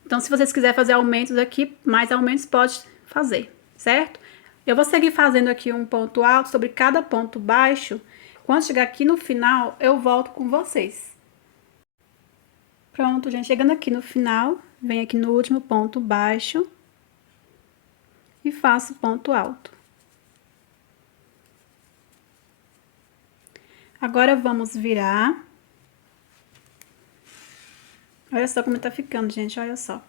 Então, se vocês quiserem fazer aumentos aqui, mais aumentos pode fazer, certo? Eu vou seguir fazendo aqui um ponto alto sobre cada ponto baixo. Quando chegar aqui no final, eu volto com vocês. Pronto, gente, chegando aqui no final, venho aqui no último ponto baixo e faço ponto alto. Agora, vamos virar. Olha só como tá ficando, gente, olha só.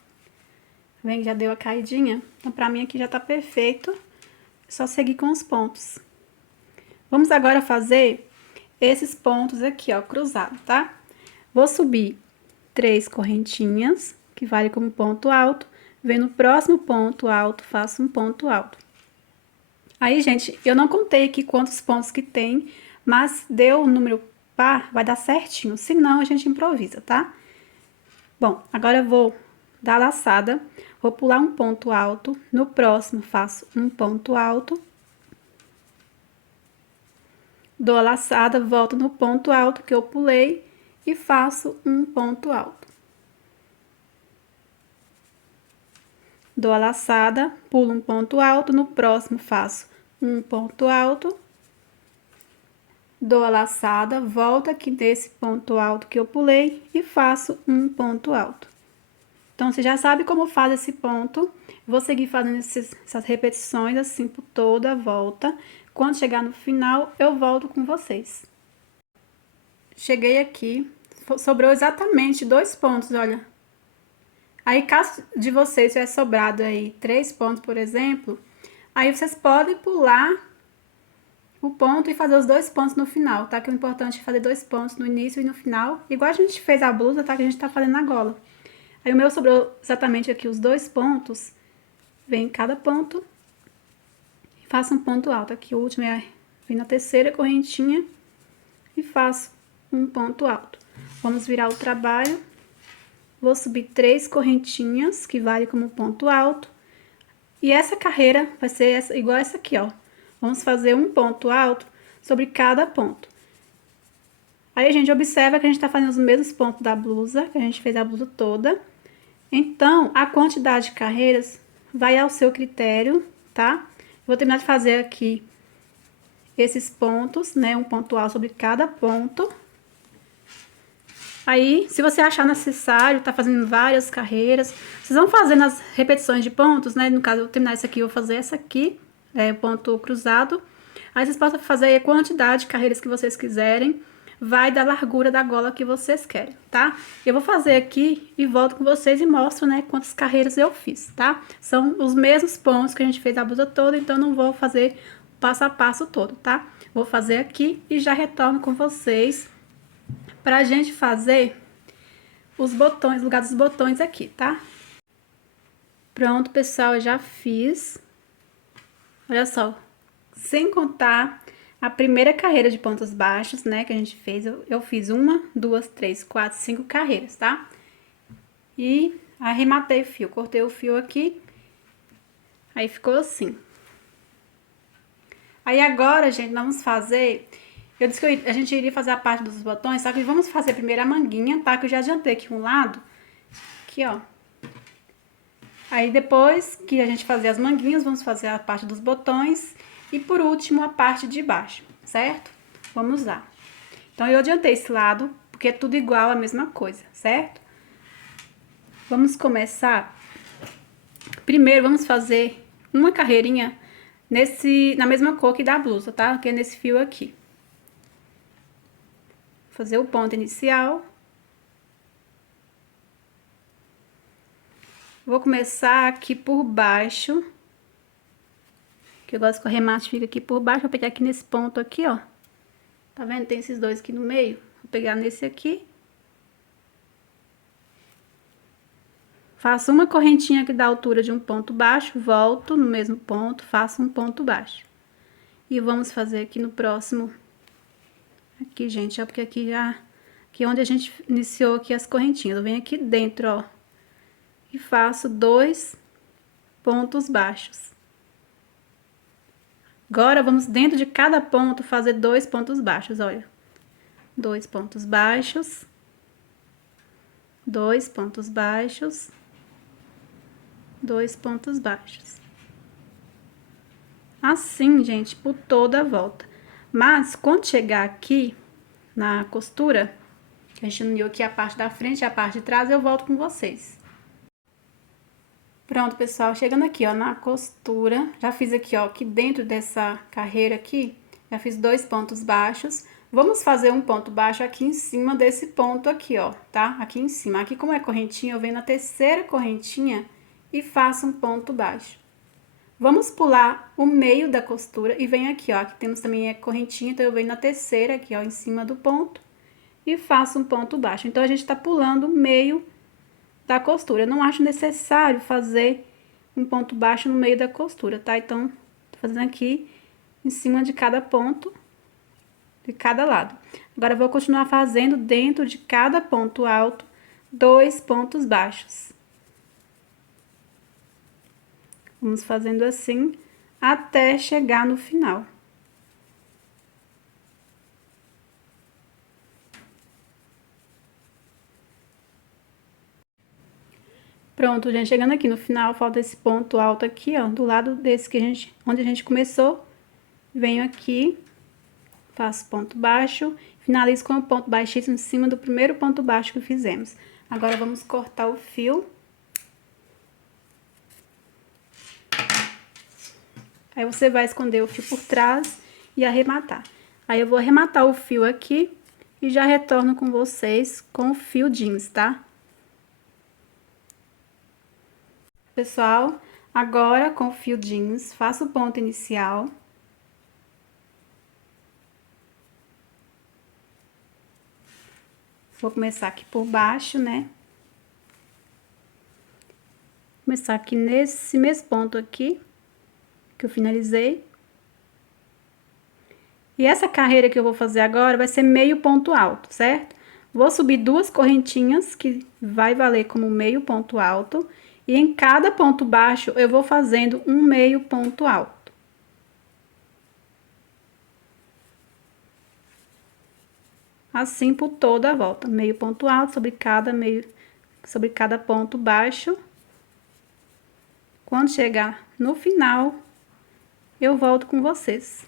Vem, já deu a caidinha. Então, pra mim aqui já tá perfeito. É só seguir com os pontos. Vamos agora fazer esses pontos aqui, ó, cruzado, tá? Vou subir 3 correntinhas, que vale como ponto alto. Venho no próximo ponto alto, faço um ponto alto. Aí, gente, eu não contei aqui quantos pontos que tem, mas deu o número par, vai dar certinho. Se não, a gente improvisa, tá? Bom, agora eu vou dar a laçada, vou pular um ponto alto, no próximo faço um ponto alto, dou a laçada, volto no ponto alto que eu pulei e faço um ponto alto. Dou a laçada, pulo um ponto alto, no próximo faço um ponto alto, dou a laçada, volto aqui nesse ponto alto que eu pulei e faço um ponto alto. Então, você já sabe como faz esse ponto. Vou seguir fazendo essas repetições assim por toda a volta. Quando chegar no final, eu volto com vocês. Cheguei aqui, sobrou exatamente 2 pontos, olha. Aí, caso de vocês tiver sobrado aí 3 pontos, por exemplo, aí vocês podem pular o ponto e fazer os 2 pontos no final, tá? Que o importante é fazer 2 pontos no início e no final, igual a gente fez a blusa, tá? Que a gente tá fazendo na gola. Aí o meu sobrou exatamente aqui os 2 pontos, vem em cada ponto e faço um ponto alto. Aqui o último vem na terceira correntinha e faço um ponto alto. Vamos virar o trabalho. Vou subir 3 correntinhas, que vale como ponto alto. E essa carreira vai ser igual essa aqui, ó. Vamos fazer um ponto alto sobre cada ponto. Aí a gente observa que a gente tá fazendo os mesmos pontos da blusa, que a gente fez a blusa toda. Então, a quantidade de carreiras vai ao seu critério, tá? Vou terminar de fazer aqui esses pontos, né? Um ponto alto sobre cada ponto. Aí, se você achar necessário, tá fazendo várias carreiras, vocês vão fazendo as repetições de pontos, né? No caso, eu vou terminar essa aqui, eu vou fazer essa aqui, ponto cruzado. Aí, vocês podem fazer a quantidade de carreiras que vocês quiserem, vai da largura da gola que vocês querem, tá? Eu vou fazer aqui e volto com vocês e mostro, né, quantas carreiras eu fiz, tá? São os mesmos pontos que a gente fez a blusa toda, então não vou fazer passo a passo todo, tá? Vou fazer aqui e já retorno com vocês pra gente fazer os botões, lugar dos botões aqui, tá? Pronto, pessoal, eu já fiz. Olha só, sem contar a primeira carreira de pontos baixos, né, que a gente fez, eu fiz 1, 2, 3, 4, 5 carreiras, tá? E arrematei o fio, cortei o fio aqui, aí ficou assim. Aí agora, gente, vamos fazer... Eu disse que a gente iria fazer a parte dos botões, só que vamos fazer primeiro a manguinha, tá? Que eu já adiantei aqui um lado, aqui, ó. Aí depois que a gente fazer as manguinhas, vamos fazer a parte dos botões e por último a parte de baixo, certo? Vamos lá. Então eu adiantei esse lado, porque é tudo igual, a mesma coisa, certo? Vamos começar. Primeiro vamos fazer uma carreirinha na mesma cor que da blusa, tá? Que é nesse fio aqui. Fazer o ponto inicial. Vou começar aqui por baixo, que eu gosto que o remate fica aqui por baixo. Vou pegar aqui nesse ponto aqui, ó. Tá vendo? Tem esses dois aqui no meio. Vou pegar nesse aqui. Faço uma correntinha aqui da altura de um ponto baixo, volto no mesmo ponto, faço um ponto baixo. E vamos fazer aqui no próximo. Aqui, gente, ó, porque aqui já... Aqui é onde a gente iniciou aqui as correntinhas. Eu venho aqui dentro, ó. E faço 2 pontos baixos. Agora, vamos dentro de cada ponto fazer 2 pontos baixos, olha. 2 pontos baixos. 2 pontos baixos. 2 pontos baixos. Assim, gente, por toda a volta. Mas, quando chegar aqui na costura, que a gente uniu aqui a parte da frente e a parte de trás, eu volto com vocês. Pronto, pessoal, chegando aqui, ó, na costura, já fiz aqui, ó, aqui dentro dessa carreira aqui, já fiz 2 pontos baixos. Vamos fazer um ponto baixo aqui em cima desse ponto aqui, ó, tá? Aqui em cima. Aqui, como é correntinha, eu venho na terceira correntinha e faço um ponto baixo. Vamos pular o meio da costura e venho aqui, ó, aqui temos também correntinha, então eu venho na terceira aqui, ó, em cima do ponto e faço um ponto baixo. Então, a gente tá pulando o meio da costura. Eu não acho necessário fazer um ponto baixo no meio da costura, tá? Então, tô fazendo aqui em cima de cada ponto, de cada lado. Agora, eu vou continuar fazendo dentro de cada ponto alto, 2 pontos baixos. Vamos fazendo assim, até chegar no final. Pronto, gente, chegando aqui no final, falta esse ponto alto aqui, ó, do lado desse que onde a gente começou. Venho aqui, faço ponto baixo, finalizo com o ponto baixíssimo em cima do primeiro ponto baixo que fizemos. Agora, vamos cortar o fio. Aí, você vai esconder o fio por trás e arrematar. Aí, eu vou arrematar o fio aqui e já retorno com vocês com o fio jeans, tá? Pessoal, agora com o fio jeans, faço o ponto inicial. Vou começar aqui por baixo, né? Começar aqui nesse mesmo ponto aqui, que eu finalizei. E essa carreira que eu vou fazer agora vai ser meio ponto alto, certo? Vou subir 2 correntinhas, que vai valer como meio ponto alto. E em cada ponto baixo, eu vou fazendo um meio ponto alto. Assim por toda a volta, meio ponto alto sobre cada ponto baixo. Quando chegar no final, eu volto com vocês.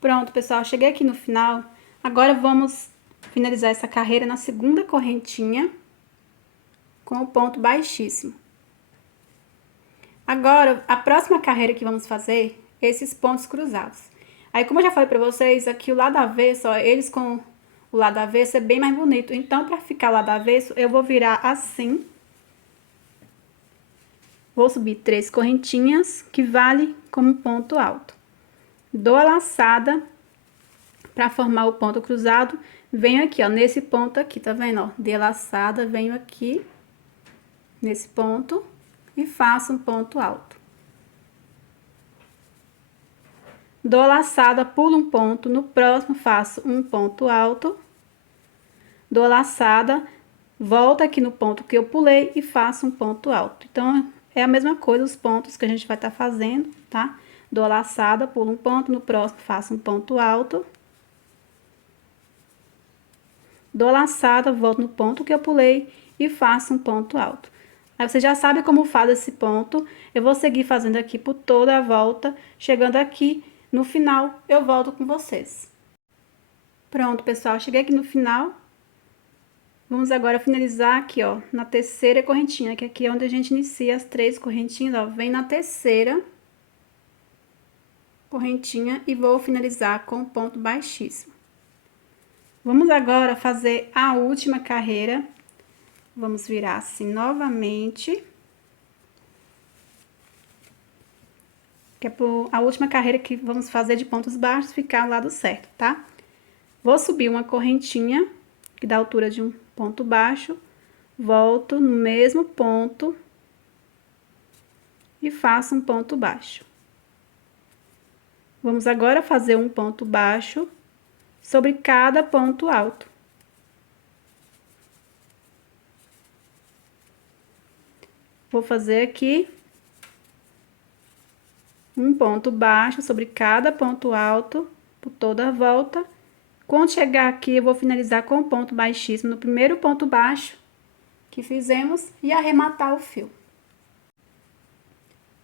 Pronto, pessoal, cheguei aqui no final. Agora, vamos finalizar essa carreira na segunda correntinha com o ponto baixíssimo. Agora, a próxima carreira que vamos fazer, esses pontos cruzados. Aí, como eu já falei pra vocês, aqui o lado avesso, ó, eles com o lado avesso é bem mais bonito. Então, pra ficar o lado avesso, eu vou virar assim. Vou subir 3 correntinhas, que vale como ponto alto. Dou a laçada para formar o ponto cruzado, venho aqui, ó, nesse ponto aqui, tá vendo, ó? Dei a laçada, venho aqui, nesse ponto, e faço um ponto alto. Dou a laçada, pulo um ponto, no próximo faço um ponto alto. Dou a laçada, volto aqui no ponto que eu pulei e faço um ponto alto. Então, é a mesma coisa os pontos que a gente vai estar fazendo, tá? Dou a laçada, pulo um ponto, no próximo faço um ponto alto. Dou a laçada, volto no ponto que eu pulei e faço um ponto alto. Aí, você já sabe como faz esse ponto. Eu vou seguir fazendo aqui por toda a volta. Chegando aqui, no final, eu volto com vocês. Pronto, pessoal, cheguei aqui no final. Vamos agora finalizar aqui, ó, na terceira correntinha, que aqui é onde a gente inicia as 3 correntinhas, ó. Vem na terceira correntinha e vou finalizar com ponto baixíssimo. Vamos agora fazer a última carreira. Vamos virar assim novamente. Que é a última carreira que vamos fazer de pontos baixos ficar ao lado certo, tá? Vou subir uma correntinha, que dá a altura de um ponto baixo. Volto no mesmo ponto. E faço um ponto baixo. Vamos agora fazer um ponto baixo sobre cada ponto alto. Vou fazer aqui um ponto baixo sobre cada ponto alto por toda a volta. Quando chegar aqui, eu vou finalizar com um ponto baixíssimo no primeiro ponto baixo que fizemos e arrematar o fio.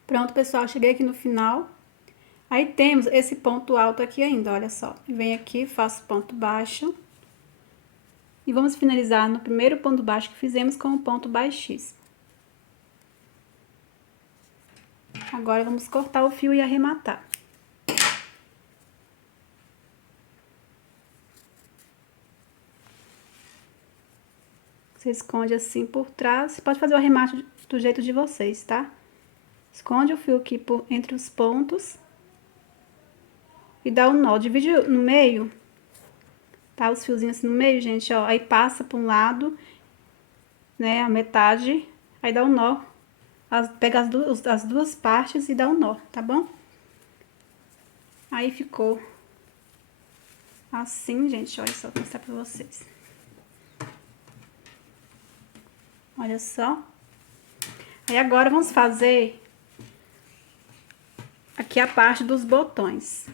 Pronto, pessoal, cheguei aqui no final. Aí, temos esse ponto alto aqui ainda, olha só. Venho aqui, faço ponto baixo. E vamos finalizar no primeiro ponto baixo que fizemos com o ponto baixíssimo. Agora, vamos cortar o fio e arrematar. Você esconde assim por trás. Você pode fazer o arremate do jeito de vocês, tá? Esconde o fio aqui entre os pontos. E dá um nó. Divide no meio, tá? Os fiozinhos assim no meio, gente, ó. Aí passa pra um lado, né? A metade. Aí dá um nó. Pega as duas partes e dá um nó, tá bom? Aí ficou assim, gente. Olha só, vou mostrar pra vocês. Olha só. Aí, agora, vamos fazer aqui a parte dos botões.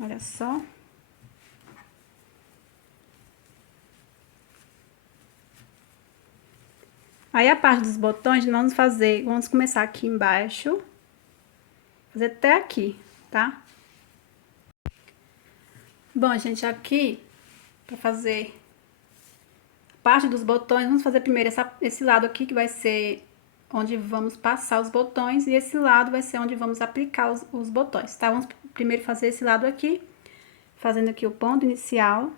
Olha só. Aí, a parte dos botões, vamos começar aqui embaixo, fazer até aqui, tá? Bom, gente, aqui, pra fazer a parte dos botões, vamos fazer primeiro esse lado aqui, que vai ser onde vamos passar os botões, e esse lado vai ser onde vamos aplicar os botões, tá? Vamos primeiro fazer esse lado aqui, fazendo aqui o ponto inicial.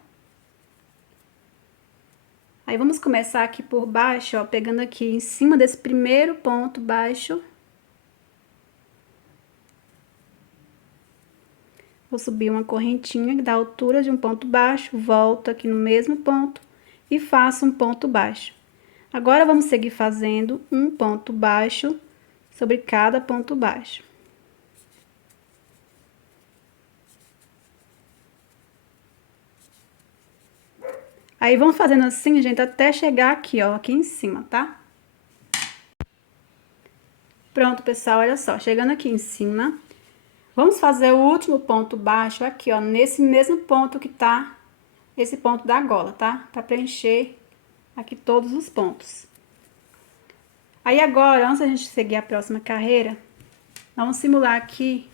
Aí, vamos começar aqui por baixo, ó, pegando aqui em cima desse primeiro ponto baixo. Vou subir uma correntinha da altura de um ponto baixo, volto aqui no mesmo ponto e faço um ponto baixo. Agora, vamos seguir fazendo um ponto baixo sobre cada ponto baixo. Aí, vamos fazendo assim, gente, até chegar aqui, ó, aqui em cima, tá? Pronto, pessoal, olha só, chegando aqui em cima, vamos fazer o último ponto baixo aqui, ó, nesse mesmo ponto que tá esse ponto da gola, tá? Pra preencher aqui todos os pontos. Aí, agora, antes da gente seguir a próxima carreira, vamos simular aqui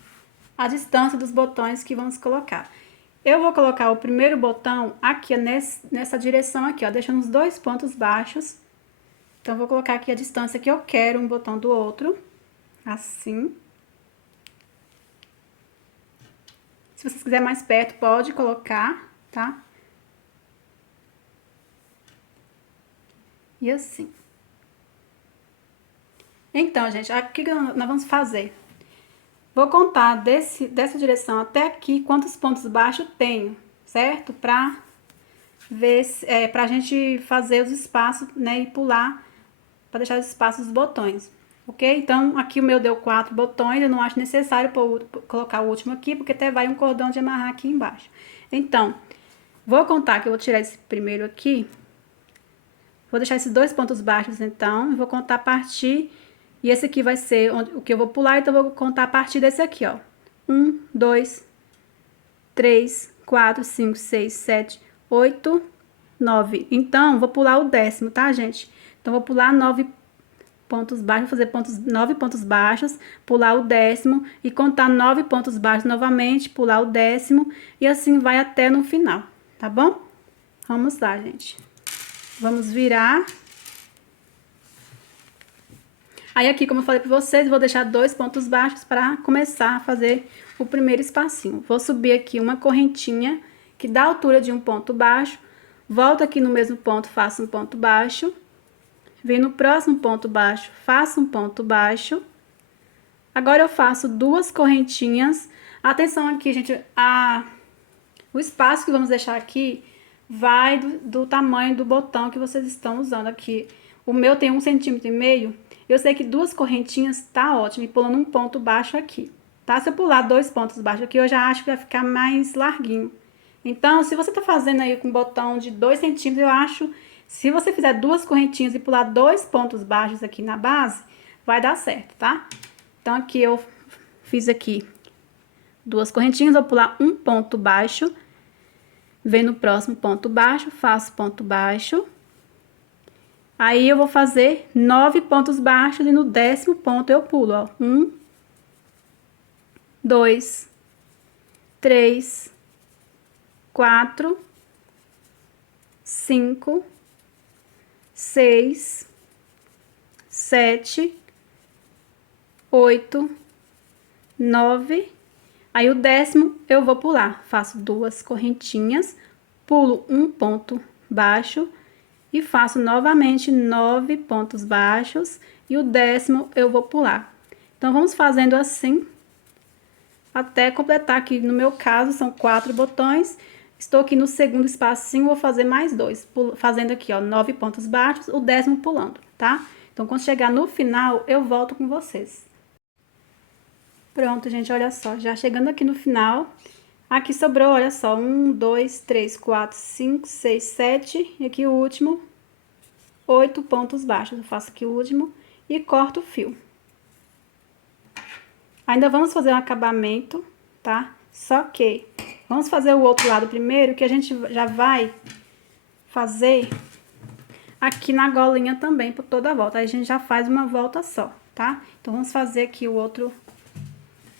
a distância dos botões que vamos colocar. Eu vou colocar o primeiro botão aqui, nessa direção aqui, ó, deixando os dois pontos baixos. Então, vou colocar aqui a distância que eu quero um botão do outro, assim. Se vocês quiserem mais perto, pode colocar, tá? E assim. Então, gente, aqui que nós vamos fazer. Vou contar dessa direção até aqui quantos pontos baixos tenho, certo? Pra ver, pra gente fazer os espaços, né? E pular, pra deixar os espaços dos botões, ok? Então, aqui o meu deu 4 botões, eu não acho necessário colocar o último aqui, porque até vai um cordão de amarrar aqui embaixo. Então, vou contar que eu vou tirar esse primeiro aqui. Vou deixar esses dois pontos baixos, então, e vou contar a partir... E esse aqui vai ser o que eu vou pular, então eu vou contar a partir desse aqui, ó. 1, 2, 3, 4, 5, 6, 7, 8, 9. Então, vou pular o 10º, tá, gente? Então, vou pular 9 pontos baixos, vou fazer 9 pontos baixos, pular o 10º e contar 9 pontos baixos novamente, pular o 10º e assim vai até no final, tá bom? Vamos lá, gente. Vamos virar. Aí, aqui, como eu falei pra vocês, vou deixar 2 pontos baixos para começar a fazer o primeiro espacinho. Vou subir aqui uma correntinha que dá a altura de um ponto baixo, volto aqui no mesmo ponto, faço um ponto baixo, venho no próximo ponto baixo, faço um ponto baixo. Agora, eu faço 2 correntinhas. Atenção aqui, gente, o espaço que vamos deixar aqui vai do tamanho do botão que vocês estão usando aqui. O meu tem 1,5 cm. Eu sei que 2 correntinhas tá ótimo, e pulando um ponto baixo aqui, tá? Se eu pular 2 pontos baixos aqui, eu já acho que vai ficar mais larguinho. Então, se você tá fazendo aí com um botão de 2 centímetros, eu acho, se você fizer 2 correntinhas e pular 2 pontos baixos aqui na base, vai dar certo, tá? Então, aqui eu fiz aqui 2 correntinhas, vou pular um ponto baixo, venho no próximo ponto baixo, faço ponto baixo. Aí, eu vou fazer 9 pontos baixos e no 10º ponto eu pulo, ó. 1, 2, 3, 4, 5, 6, 7, 8, 9. Aí, o 10º eu vou pular. Faço 2 correntinhas, pulo um ponto baixo e faço novamente 9 pontos baixos e o 10º eu vou pular. Então, vamos fazendo assim até completar aqui. No meu caso, são 4 botões. Estou aqui no segundo espacinho, vou fazer mais 2, fazendo aqui, ó, 9 pontos baixos, o 10º pulando, tá? Então, quando chegar no final, eu volto com vocês. Pronto, gente, olha só, já chegando aqui no final... Aqui sobrou, olha só, 1, 2, 3, 4, 5, 6, 7, e aqui o último, 8 pontos baixos. Eu faço aqui o último e corto o fio. Ainda vamos fazer um acabamento, tá? Só que vamos fazer o outro lado primeiro, que a gente já vai fazer aqui na golinha também, por toda a volta. Aí a gente já faz uma volta só, tá? Então, vamos fazer aqui o outro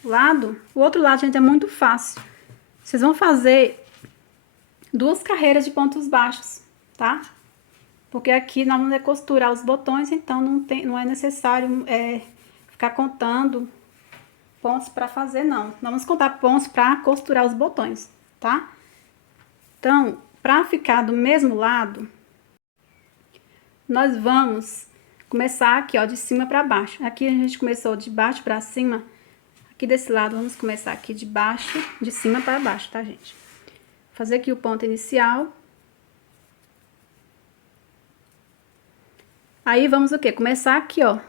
lado. O outro lado, gente, é muito fácil. Vocês vão fazer 2 carreiras de pontos baixos, tá? Porque aqui nós vamos costurar os botões, então não é necessário ficar contando pontos para fazer, não. Nós vamos contar pontos para costurar os botões, tá? Então, para ficar do mesmo lado, nós vamos começar aqui, ó, de cima para baixo. Aqui a gente começou de baixo para cima. Aqui desse lado, vamos começar aqui de baixo, de cima para baixo, tá, gente? Fazer aqui o ponto inicial. Aí, vamos o quê? Começar aqui, ó.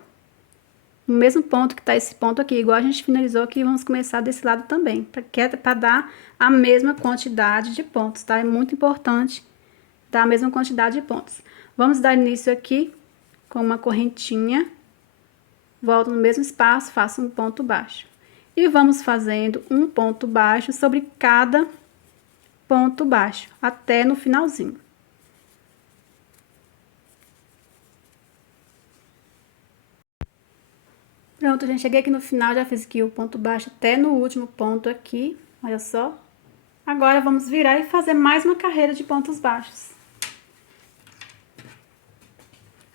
No mesmo ponto que tá esse ponto aqui, igual a gente finalizou aqui, vamos começar desse lado também, para dar a mesma quantidade de pontos, tá? É muito importante dar a mesma quantidade de pontos. Vamos dar início aqui com uma correntinha, volto no mesmo espaço, faço um ponto baixo. E vamos fazendo um ponto baixo sobre cada ponto baixo, até no finalzinho. Pronto, gente, cheguei aqui no final, já fiz aqui o ponto baixo até no último ponto aqui, olha só. Agora, vamos virar e fazer mais uma carreira de pontos baixos.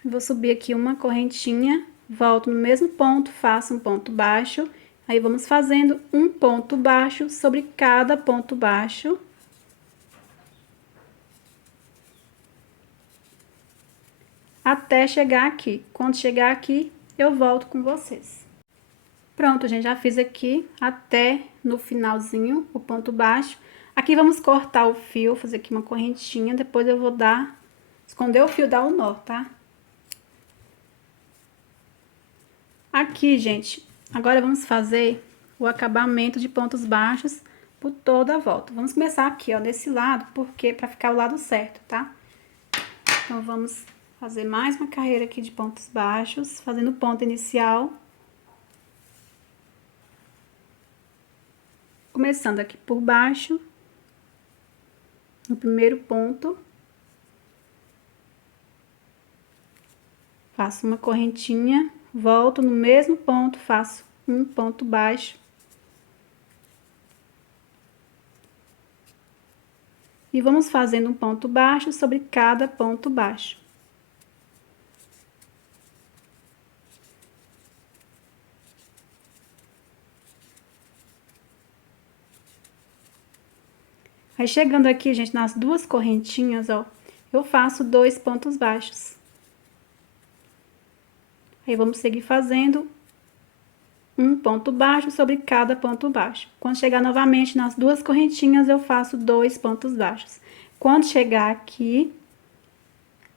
Vou subir aqui uma correntinha, volto no mesmo ponto, faço um ponto baixo, aí vamos fazendo um ponto baixo sobre cada ponto baixo. Até chegar aqui. Quando chegar aqui, eu volto com vocês. Pronto, gente, já fiz aqui até no finalzinho o ponto baixo. Aqui vamos cortar o fio, fazer aqui uma correntinha, depois eu vou esconder o fio, dar o nó, tá? Aqui, gente, agora vamos fazer o acabamento de pontos baixos por toda a volta. Vamos começar aqui, ó, desse lado, porque para ficar o lado certo, tá? Então, vamos fazer mais uma carreira aqui de pontos baixos, fazendo o ponto inicial. Começando aqui por baixo, no primeiro ponto. Faço uma correntinha, volto no mesmo ponto, faço um ponto baixo. E vamos fazendo um ponto baixo sobre cada ponto baixo. Aí, chegando aqui, gente, nas 2 correntinhas, ó, eu faço 2 pontos baixos. Aí, vamos seguir fazendo um ponto baixo sobre cada ponto baixo. Quando chegar novamente nas 2 correntinhas, eu faço 2 pontos baixos. Quando chegar aqui,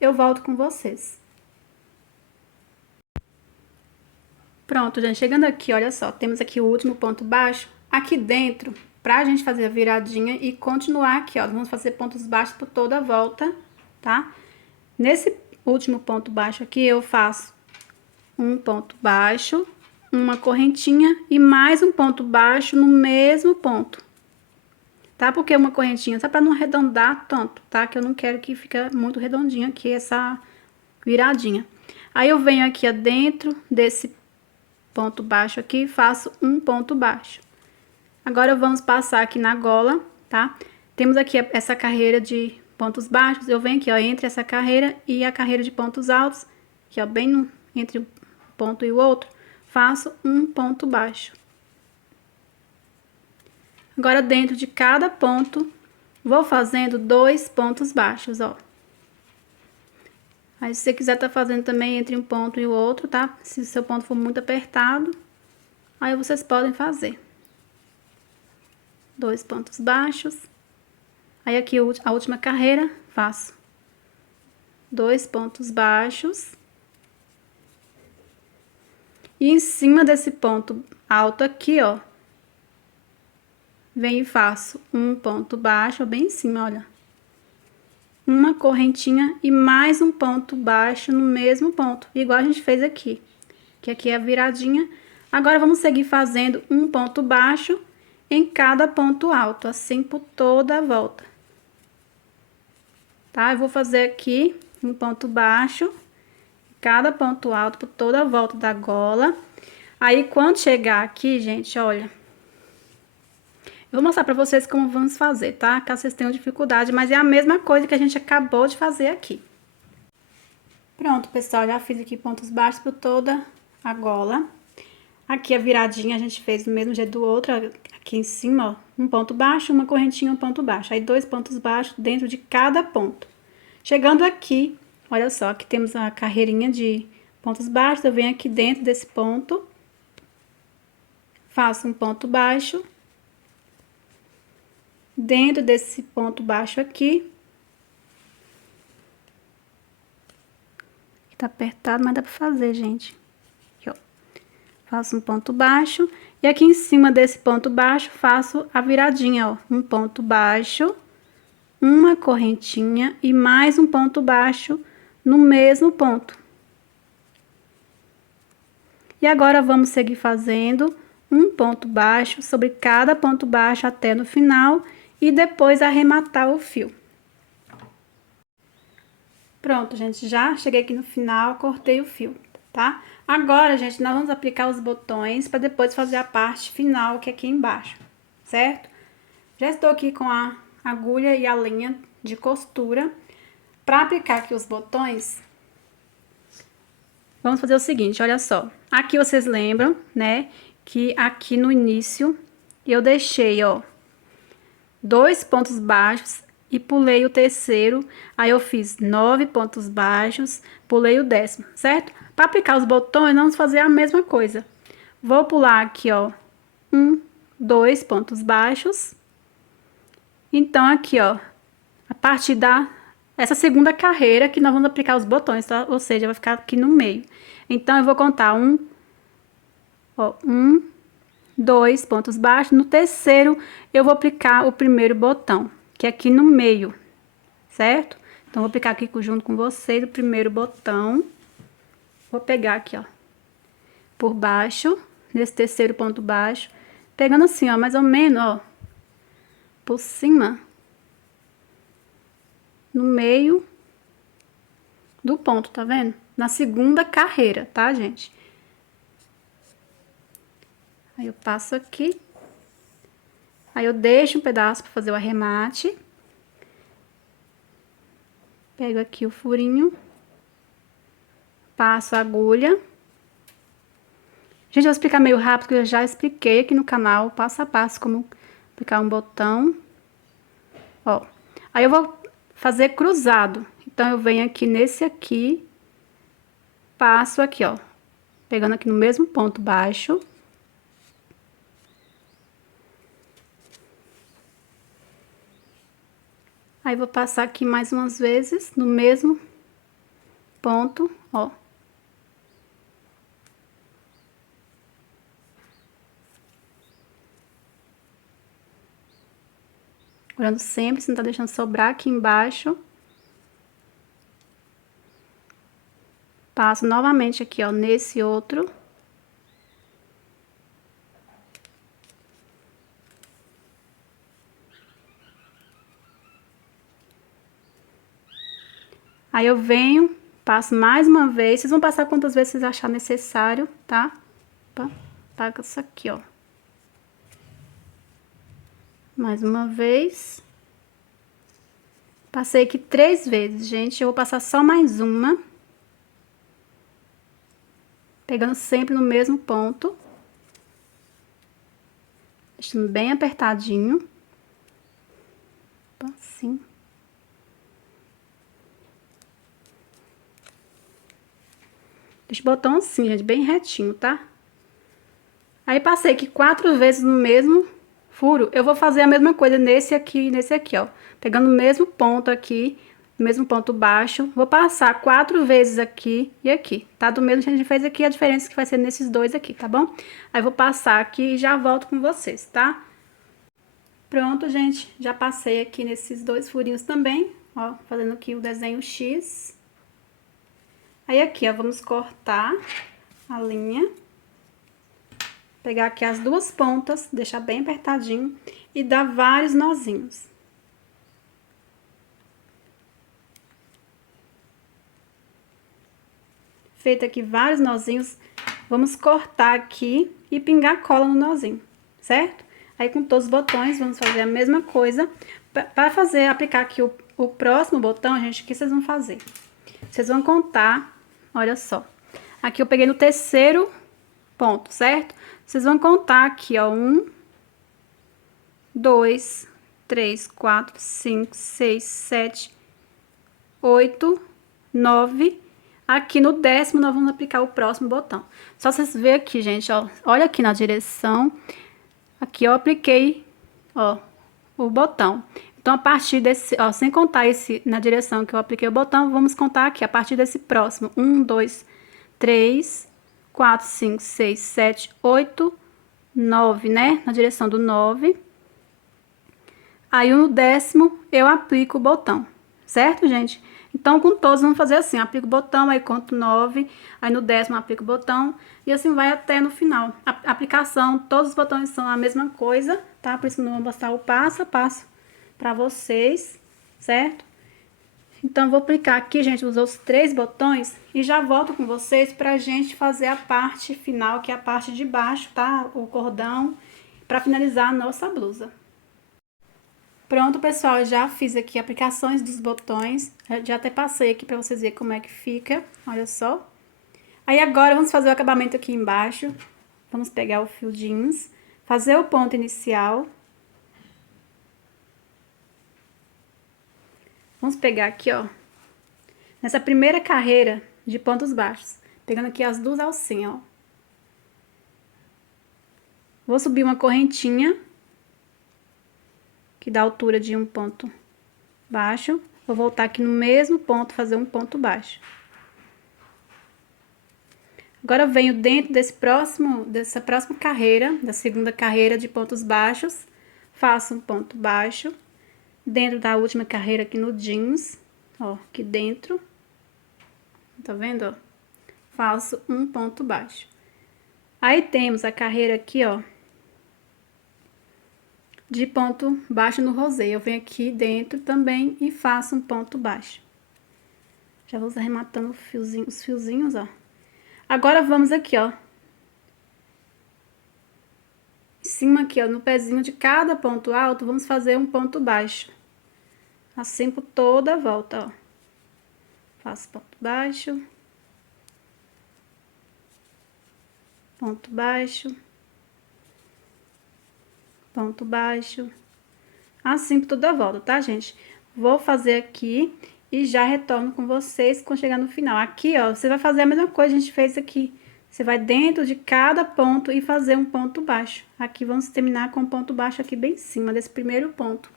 eu volto com vocês. Pronto, gente, chegando aqui, olha só, temos aqui o último ponto baixo. Aqui dentro, pra gente fazer a viradinha e continuar aqui, ó, vamos fazer pontos baixos por toda a volta, tá? Nesse último ponto baixo aqui, eu faço um ponto baixo, uma correntinha e mais um ponto baixo no mesmo ponto, tá? Porque uma correntinha, só pra não arredondar tanto, tá? Que eu não quero que fique muito redondinho aqui essa viradinha. Aí, eu venho aqui, ó, dentro desse ponto baixo aqui, faço um ponto baixo. Agora, vamos passar aqui na gola, tá? Temos aqui essa carreira de pontos baixos, eu venho aqui, ó, entre essa carreira e a carreira de pontos altos, que ó, bem entre um ponto e o outro, faço um ponto baixo. Agora, dentro de cada ponto, vou fazendo 2 pontos baixos, ó. Aí, se você quiser tá fazendo também entre um ponto e o outro, tá? Se o seu ponto for muito apertado, aí vocês podem fazer 2 pontos baixos. Aí, aqui a última carreira, faço 2 pontos baixos. E em cima desse ponto alto aqui, ó, venho e faço um ponto baixo, bem em cima, olha. Uma correntinha e mais um ponto baixo no mesmo ponto, igual a gente fez aqui. Que aqui é a viradinha. Agora, vamos seguir fazendo um ponto baixo em cada ponto alto, assim por toda a volta. Tá? Eu vou fazer aqui um ponto baixo, cada ponto alto por toda a volta da gola. Aí, quando chegar aqui, gente, olha, eu vou mostrar pra vocês como vamos fazer, tá? Caso vocês tenham dificuldade, mas é a mesma coisa que a gente acabou de fazer aqui. Pronto, pessoal, já fiz aqui pontos baixos por toda a gola. Aqui a viradinha a gente fez do mesmo jeito do outro, aqui em cima, ó, um ponto baixo, uma correntinha, um ponto baixo. Aí, 2 pontos baixos dentro de cada ponto. Chegando aqui, olha só, aqui temos a carreirinha de pontos baixos, eu venho aqui dentro desse ponto, faço um ponto baixo, dentro desse ponto baixo aqui, tá apertado, mas dá pra fazer, gente. Aqui, ó, faço um ponto baixo, e aqui em cima desse ponto baixo, faço a viradinha, ó, um ponto baixo, uma correntinha e mais um ponto baixo no mesmo ponto. E agora, vamos seguir fazendo um ponto baixo sobre cada ponto baixo até no final e depois arrematar o fio. Pronto, gente, já cheguei aqui no final, cortei o fio, tá? Agora, gente, nós vamos aplicar os botões para depois fazer a parte final, que é aqui embaixo, certo? Já estou aqui com a agulha e a linha de costura. Para aplicar aqui os botões, vamos fazer o seguinte, olha só. Aqui vocês lembram, né, que aqui no início eu deixei, ó, 2 pontos baixos e pulei o terceiro. Aí eu fiz 9 pontos baixos, pulei o 10º, certo? Para aplicar os botões, vamos fazer a mesma coisa. Vou pular aqui, ó, 1, 2 pontos baixos. Então, aqui, ó, a partir essa segunda carreira que nós vamos aplicar os botões, tá? Ou seja, vai ficar aqui no meio. Então, eu vou contar 1, 2 pontos baixos. No terceiro, eu vou aplicar o primeiro botão, que é aqui no meio, certo? Então, vou aplicar aqui junto com vocês o primeiro botão. Vou pegar aqui, ó, por baixo, nesse terceiro ponto baixo, pegando assim, ó, mais ou menos, ó, por cima, no meio do ponto, tá vendo? Na segunda carreira, tá, gente? Aí eu passo aqui, aí eu deixo um pedaço para fazer o arremate. Pego aqui o furinho, passo a agulha. Gente, eu vou explicar meio rápido, porque eu já expliquei aqui no canal, passo a passo, como aplicar um botão. Ó, aí eu vou fazer cruzado. Então, eu venho aqui nesse aqui, passo aqui, ó, pegando aqui no mesmo ponto baixo. Aí, vou passar aqui mais umas vezes no mesmo ponto, ó. Olhando sempre, se não tá deixando sobrar aqui embaixo. Passo novamente aqui, ó, nesse outro. Aí, eu venho, passo mais uma vez. Vocês vão passar quantas vezes vocês acharem necessário, tá? Opa, paga isso aqui, ó. Mais uma vez. Passei aqui 3 vezes, gente. Eu vou passar só mais uma. Pegando sempre no mesmo ponto. Deixando bem apertadinho. Assim. Deixa o botão assim, gente, bem retinho, tá? Aí, passei aqui 4 vezes no mesmo furo. Eu vou fazer a mesma coisa nesse aqui e nesse aqui, ó. Pegando o mesmo ponto aqui, o mesmo ponto baixo. Vou passar 4 vezes aqui e aqui, tá? Do mesmo que a gente fez aqui, a diferença que vai ser nesses dois aqui, tá bom? Aí, vou passar aqui e já volto com vocês, tá? Pronto, gente. Já passei aqui nesses 2 furinhos também, ó. Fazendo aqui o desenho X. Aí, aqui, ó, vamos cortar a linha. Pegar aqui as 2 pontas, deixar bem apertadinho e dar vários nozinhos. feito aqui vários nozinhos, vamos cortar aqui e pingar cola no nozinho, certo? Aí, com todos os botões, vamos fazer a mesma coisa. Para aplicar aqui o próximo botão, gente, o que vocês vão fazer? Vocês vão contar, olha só. Aqui eu peguei no terceiro ponto, certo? Vocês vão contar aqui, ó, 1, 2, 3, 4, 5, 6, 7, 8, 9. Aqui no 10º nós vamos aplicar o próximo botão. Só vocês verem aqui, gente, ó. Olha aqui na direção. Aqui eu apliquei, ó, o botão. Então, a partir desse, ó, sem contar esse na direção que eu apliquei o botão, vamos contar aqui, a partir desse próximo. 1, 2, 3, 4, 5, 6, 7, 8, 9, né? Na direção do 9. Aí, no 10º, eu aplico o botão, certo, gente? Então, com todos, vamos fazer assim, aplico o botão, aí conto 9, aí no 10º aplico o botão, e assim vai até no final. A aplicação, todos os botões são a mesma coisa, tá? Por isso que não vou mostrar o passo a passo pra vocês, certo? Então, vou aplicar aqui, gente, os outros 3 botões, e já volto com vocês pra gente fazer a parte final, que é a parte de baixo, tá? O cordão, pra finalizar a nossa blusa. Pronto, pessoal, já fiz aqui aplicações dos botões, já até passei aqui pra vocês verem como é que fica, olha só. Aí agora vamos fazer o acabamento aqui embaixo, vamos pegar o fio jeans, fazer o ponto inicial. Vamos pegar aqui, ó, nessa primeira carreira de pontos baixos, pegando aqui as 2 alcinhas, ó. Vou subir uma correntinha que dá a altura de um ponto baixo. Vou voltar aqui no mesmo ponto, fazer um ponto baixo. Agora, eu venho dentro dessa próxima carreira, da segunda carreira de pontos baixos, faço um ponto baixo. Dentro da última carreira aqui no jeans, ó, aqui dentro, tá vendo, ó? Faço um ponto baixo. Aí, temos a carreira aqui, ó, de ponto baixo no rosé. Eu venho aqui dentro também e faço um ponto baixo. Já vou arrematando os fiozinhos, ó. Agora, vamos aqui, ó. Em cima aqui, ó, no pezinho de cada ponto alto, vamos fazer um ponto baixo. Assim por toda a volta, ó. Faço ponto baixo. Ponto baixo. Ponto baixo. Assim por toda a volta, tá, gente? Vou fazer aqui e já retorno com vocês quando chegar no final. Aqui, ó, você vai fazer a mesma coisa que a gente fez aqui. Você vai dentro de cada ponto e fazer um ponto baixo. Aqui vamos terminar com um ponto baixo aqui bem em cima desse primeiro ponto.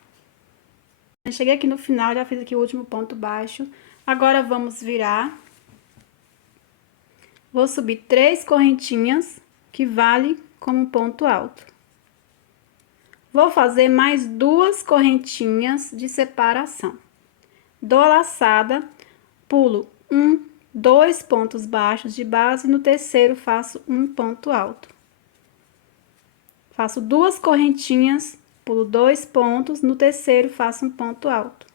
Eu cheguei aqui no final, já fiz aqui o último ponto baixo. Agora, vamos virar. Vou subir 3 correntinhas, que vale como um ponto alto. Vou fazer mais 2 correntinhas de separação. Dou a laçada, pulo 1, 2 pontos baixos de base, no terceiro faço um ponto alto. Faço 2 correntinhas, pulo 2 pontos, no terceiro faço um ponto alto.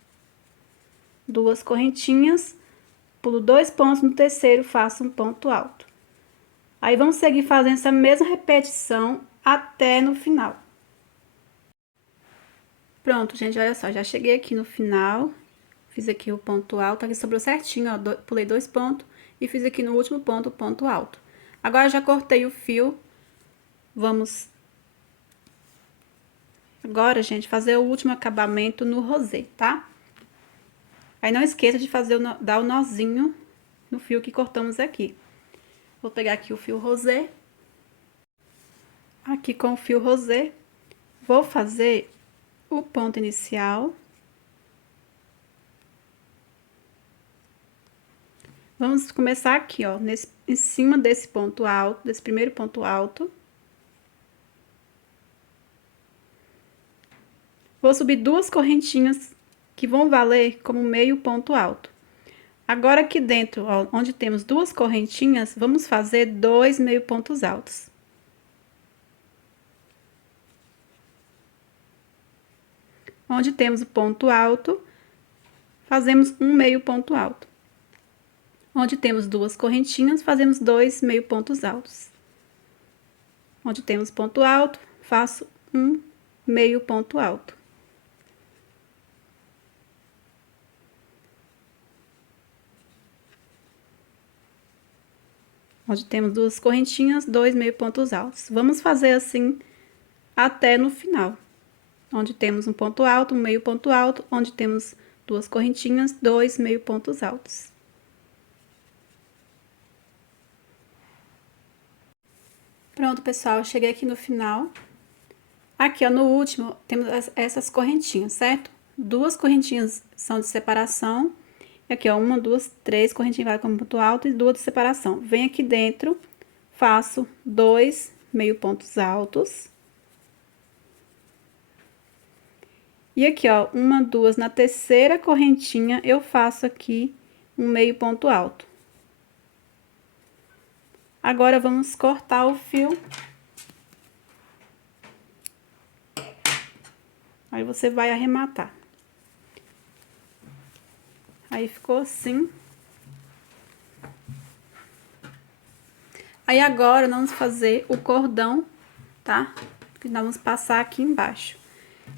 2 correntinhas, pulo 2 pontos, no terceiro faço um ponto alto. Aí, vamos seguir fazendo essa mesma repetição até no final. Pronto, gente, olha só, já cheguei aqui no final, fiz aqui o ponto alto, aqui sobrou certinho, ó, pulei 2 pontos e fiz aqui no último ponto o ponto alto. Agora, já cortei o fio, vamos... Agora, gente, fazer o último acabamento no rosé, tá? Aí, não esqueça de fazer dar o nozinho no fio que cortamos aqui. Vou pegar aqui o fio rosé. Aqui com o fio rosé, vou fazer o ponto inicial. Vamos começar aqui, ó, em cima desse ponto alto, desse primeiro ponto alto. Vou subir 2 correntinhas que vão valer como meio ponto alto. Agora, aqui dentro, ó, onde temos 2 correntinhas, vamos fazer 2 meio pontos altos. Onde temos o ponto alto, fazemos um meio ponto alto. Onde temos duas correntinhas, fazemos 2 meio pontos altos. Onde temos ponto alto, faço um meio ponto alto. Onde temos duas correntinhas, 2 meio pontos altos. Vamos fazer assim até no final. Onde temos um ponto alto, um meio ponto alto, onde temos duas correntinhas, 2 meio pontos altos. Pronto, pessoal, cheguei aqui no final. Aqui, ó, no último, temos essas correntinhas, certo? Duas correntinhas são de separação. E aqui, ó, uma, duas, três correntinhas vai como ponto alto e duas de separação. Venho aqui dentro, faço 2 meio pontos altos. E aqui, ó, uma, duas, na terceira correntinha, eu faço aqui um meio ponto alto. Agora, vamos cortar o fio. Aí, você vai arrematar. Aí, ficou assim. Aí, agora, nós vamos fazer o cordão, tá? Que nós vamos passar aqui embaixo.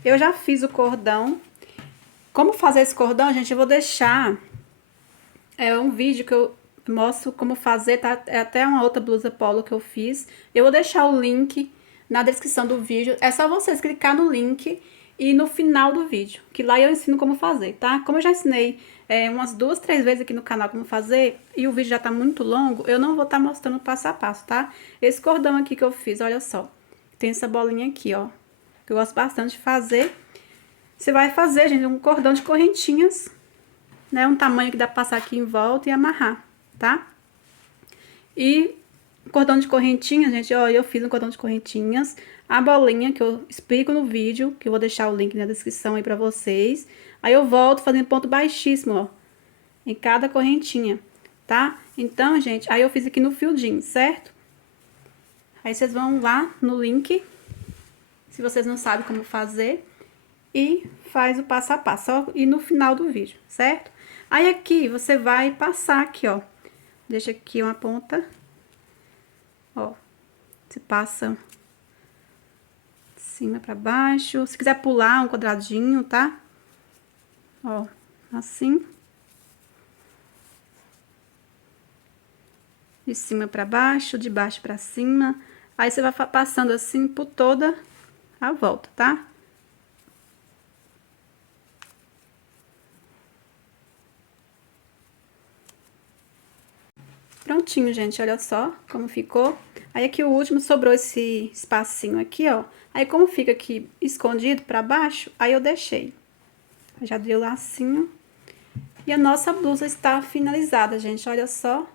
Eu já fiz o cordão. Como fazer esse cordão, gente, eu vou deixar um vídeo que eu mostro como fazer, tá? É até uma outra blusa polo que eu fiz. Eu vou deixar o link na descrição do vídeo. É só vocês clicar no link e no final do vídeo, que lá eu ensino como fazer, tá? Como eu já ensinei umas 2, 3 vezes aqui no canal como fazer, e o vídeo já tá muito longo, eu não vou estar mostrando passo a passo, tá? Esse cordão aqui que eu fiz, olha só, tem essa bolinha aqui, ó, que eu gosto bastante de fazer. Você vai fazer, gente, um cordão de correntinhas, né? Um tamanho que dá pra passar aqui em volta e amarrar, tá? E cordão de correntinhas, gente, ó, eu fiz um cordão de correntinhas, a bolinha que eu explico no vídeo, que eu vou deixar o link na descrição aí pra vocês. Aí eu volto fazendo ponto baixíssimo, ó, em cada correntinha, tá? Então, gente, aí eu fiz aqui no fio jeans, certo? Aí vocês vão lá no link, se vocês não sabem como fazer, e faz o passo a passo, ó, e no final do vídeo, certo? Aí aqui você vai passar aqui, ó, deixa aqui uma ponta, ó, você passa de cima pra baixo, se quiser pular um quadradinho, tá? Ó, assim. De cima pra baixo, de baixo pra cima. Aí, você vai passando assim por toda a volta, tá? Prontinho, gente, olha só como ficou. Aí, aqui o último sobrou esse espacinho aqui, ó. Aí, como fica aqui escondido pra baixo, aí eu deixei. Já dei o lacinho. E a nossa blusa está finalizada, gente, olha só.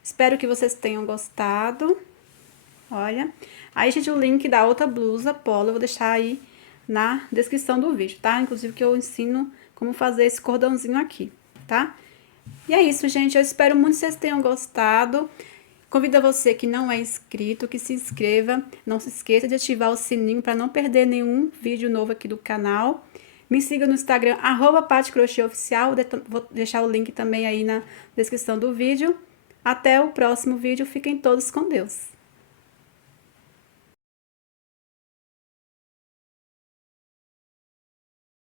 Espero que vocês tenham gostado. Olha. Aí, gente, o link da outra blusa polo eu vou deixar aí na descrição do vídeo, tá? Inclusive que eu ensino como fazer esse cordãozinho aqui, tá? E é isso, gente. Eu espero muito que vocês tenham gostado. Convido a você que não é inscrito, que se inscreva. Não se esqueça de ativar o sininho para não perder nenhum vídeo novo aqui do canal. Me siga no Instagram, @paticrochêoficial. Vou deixar o link também aí na descrição do vídeo. Até o próximo vídeo. Fiquem todos com Deus.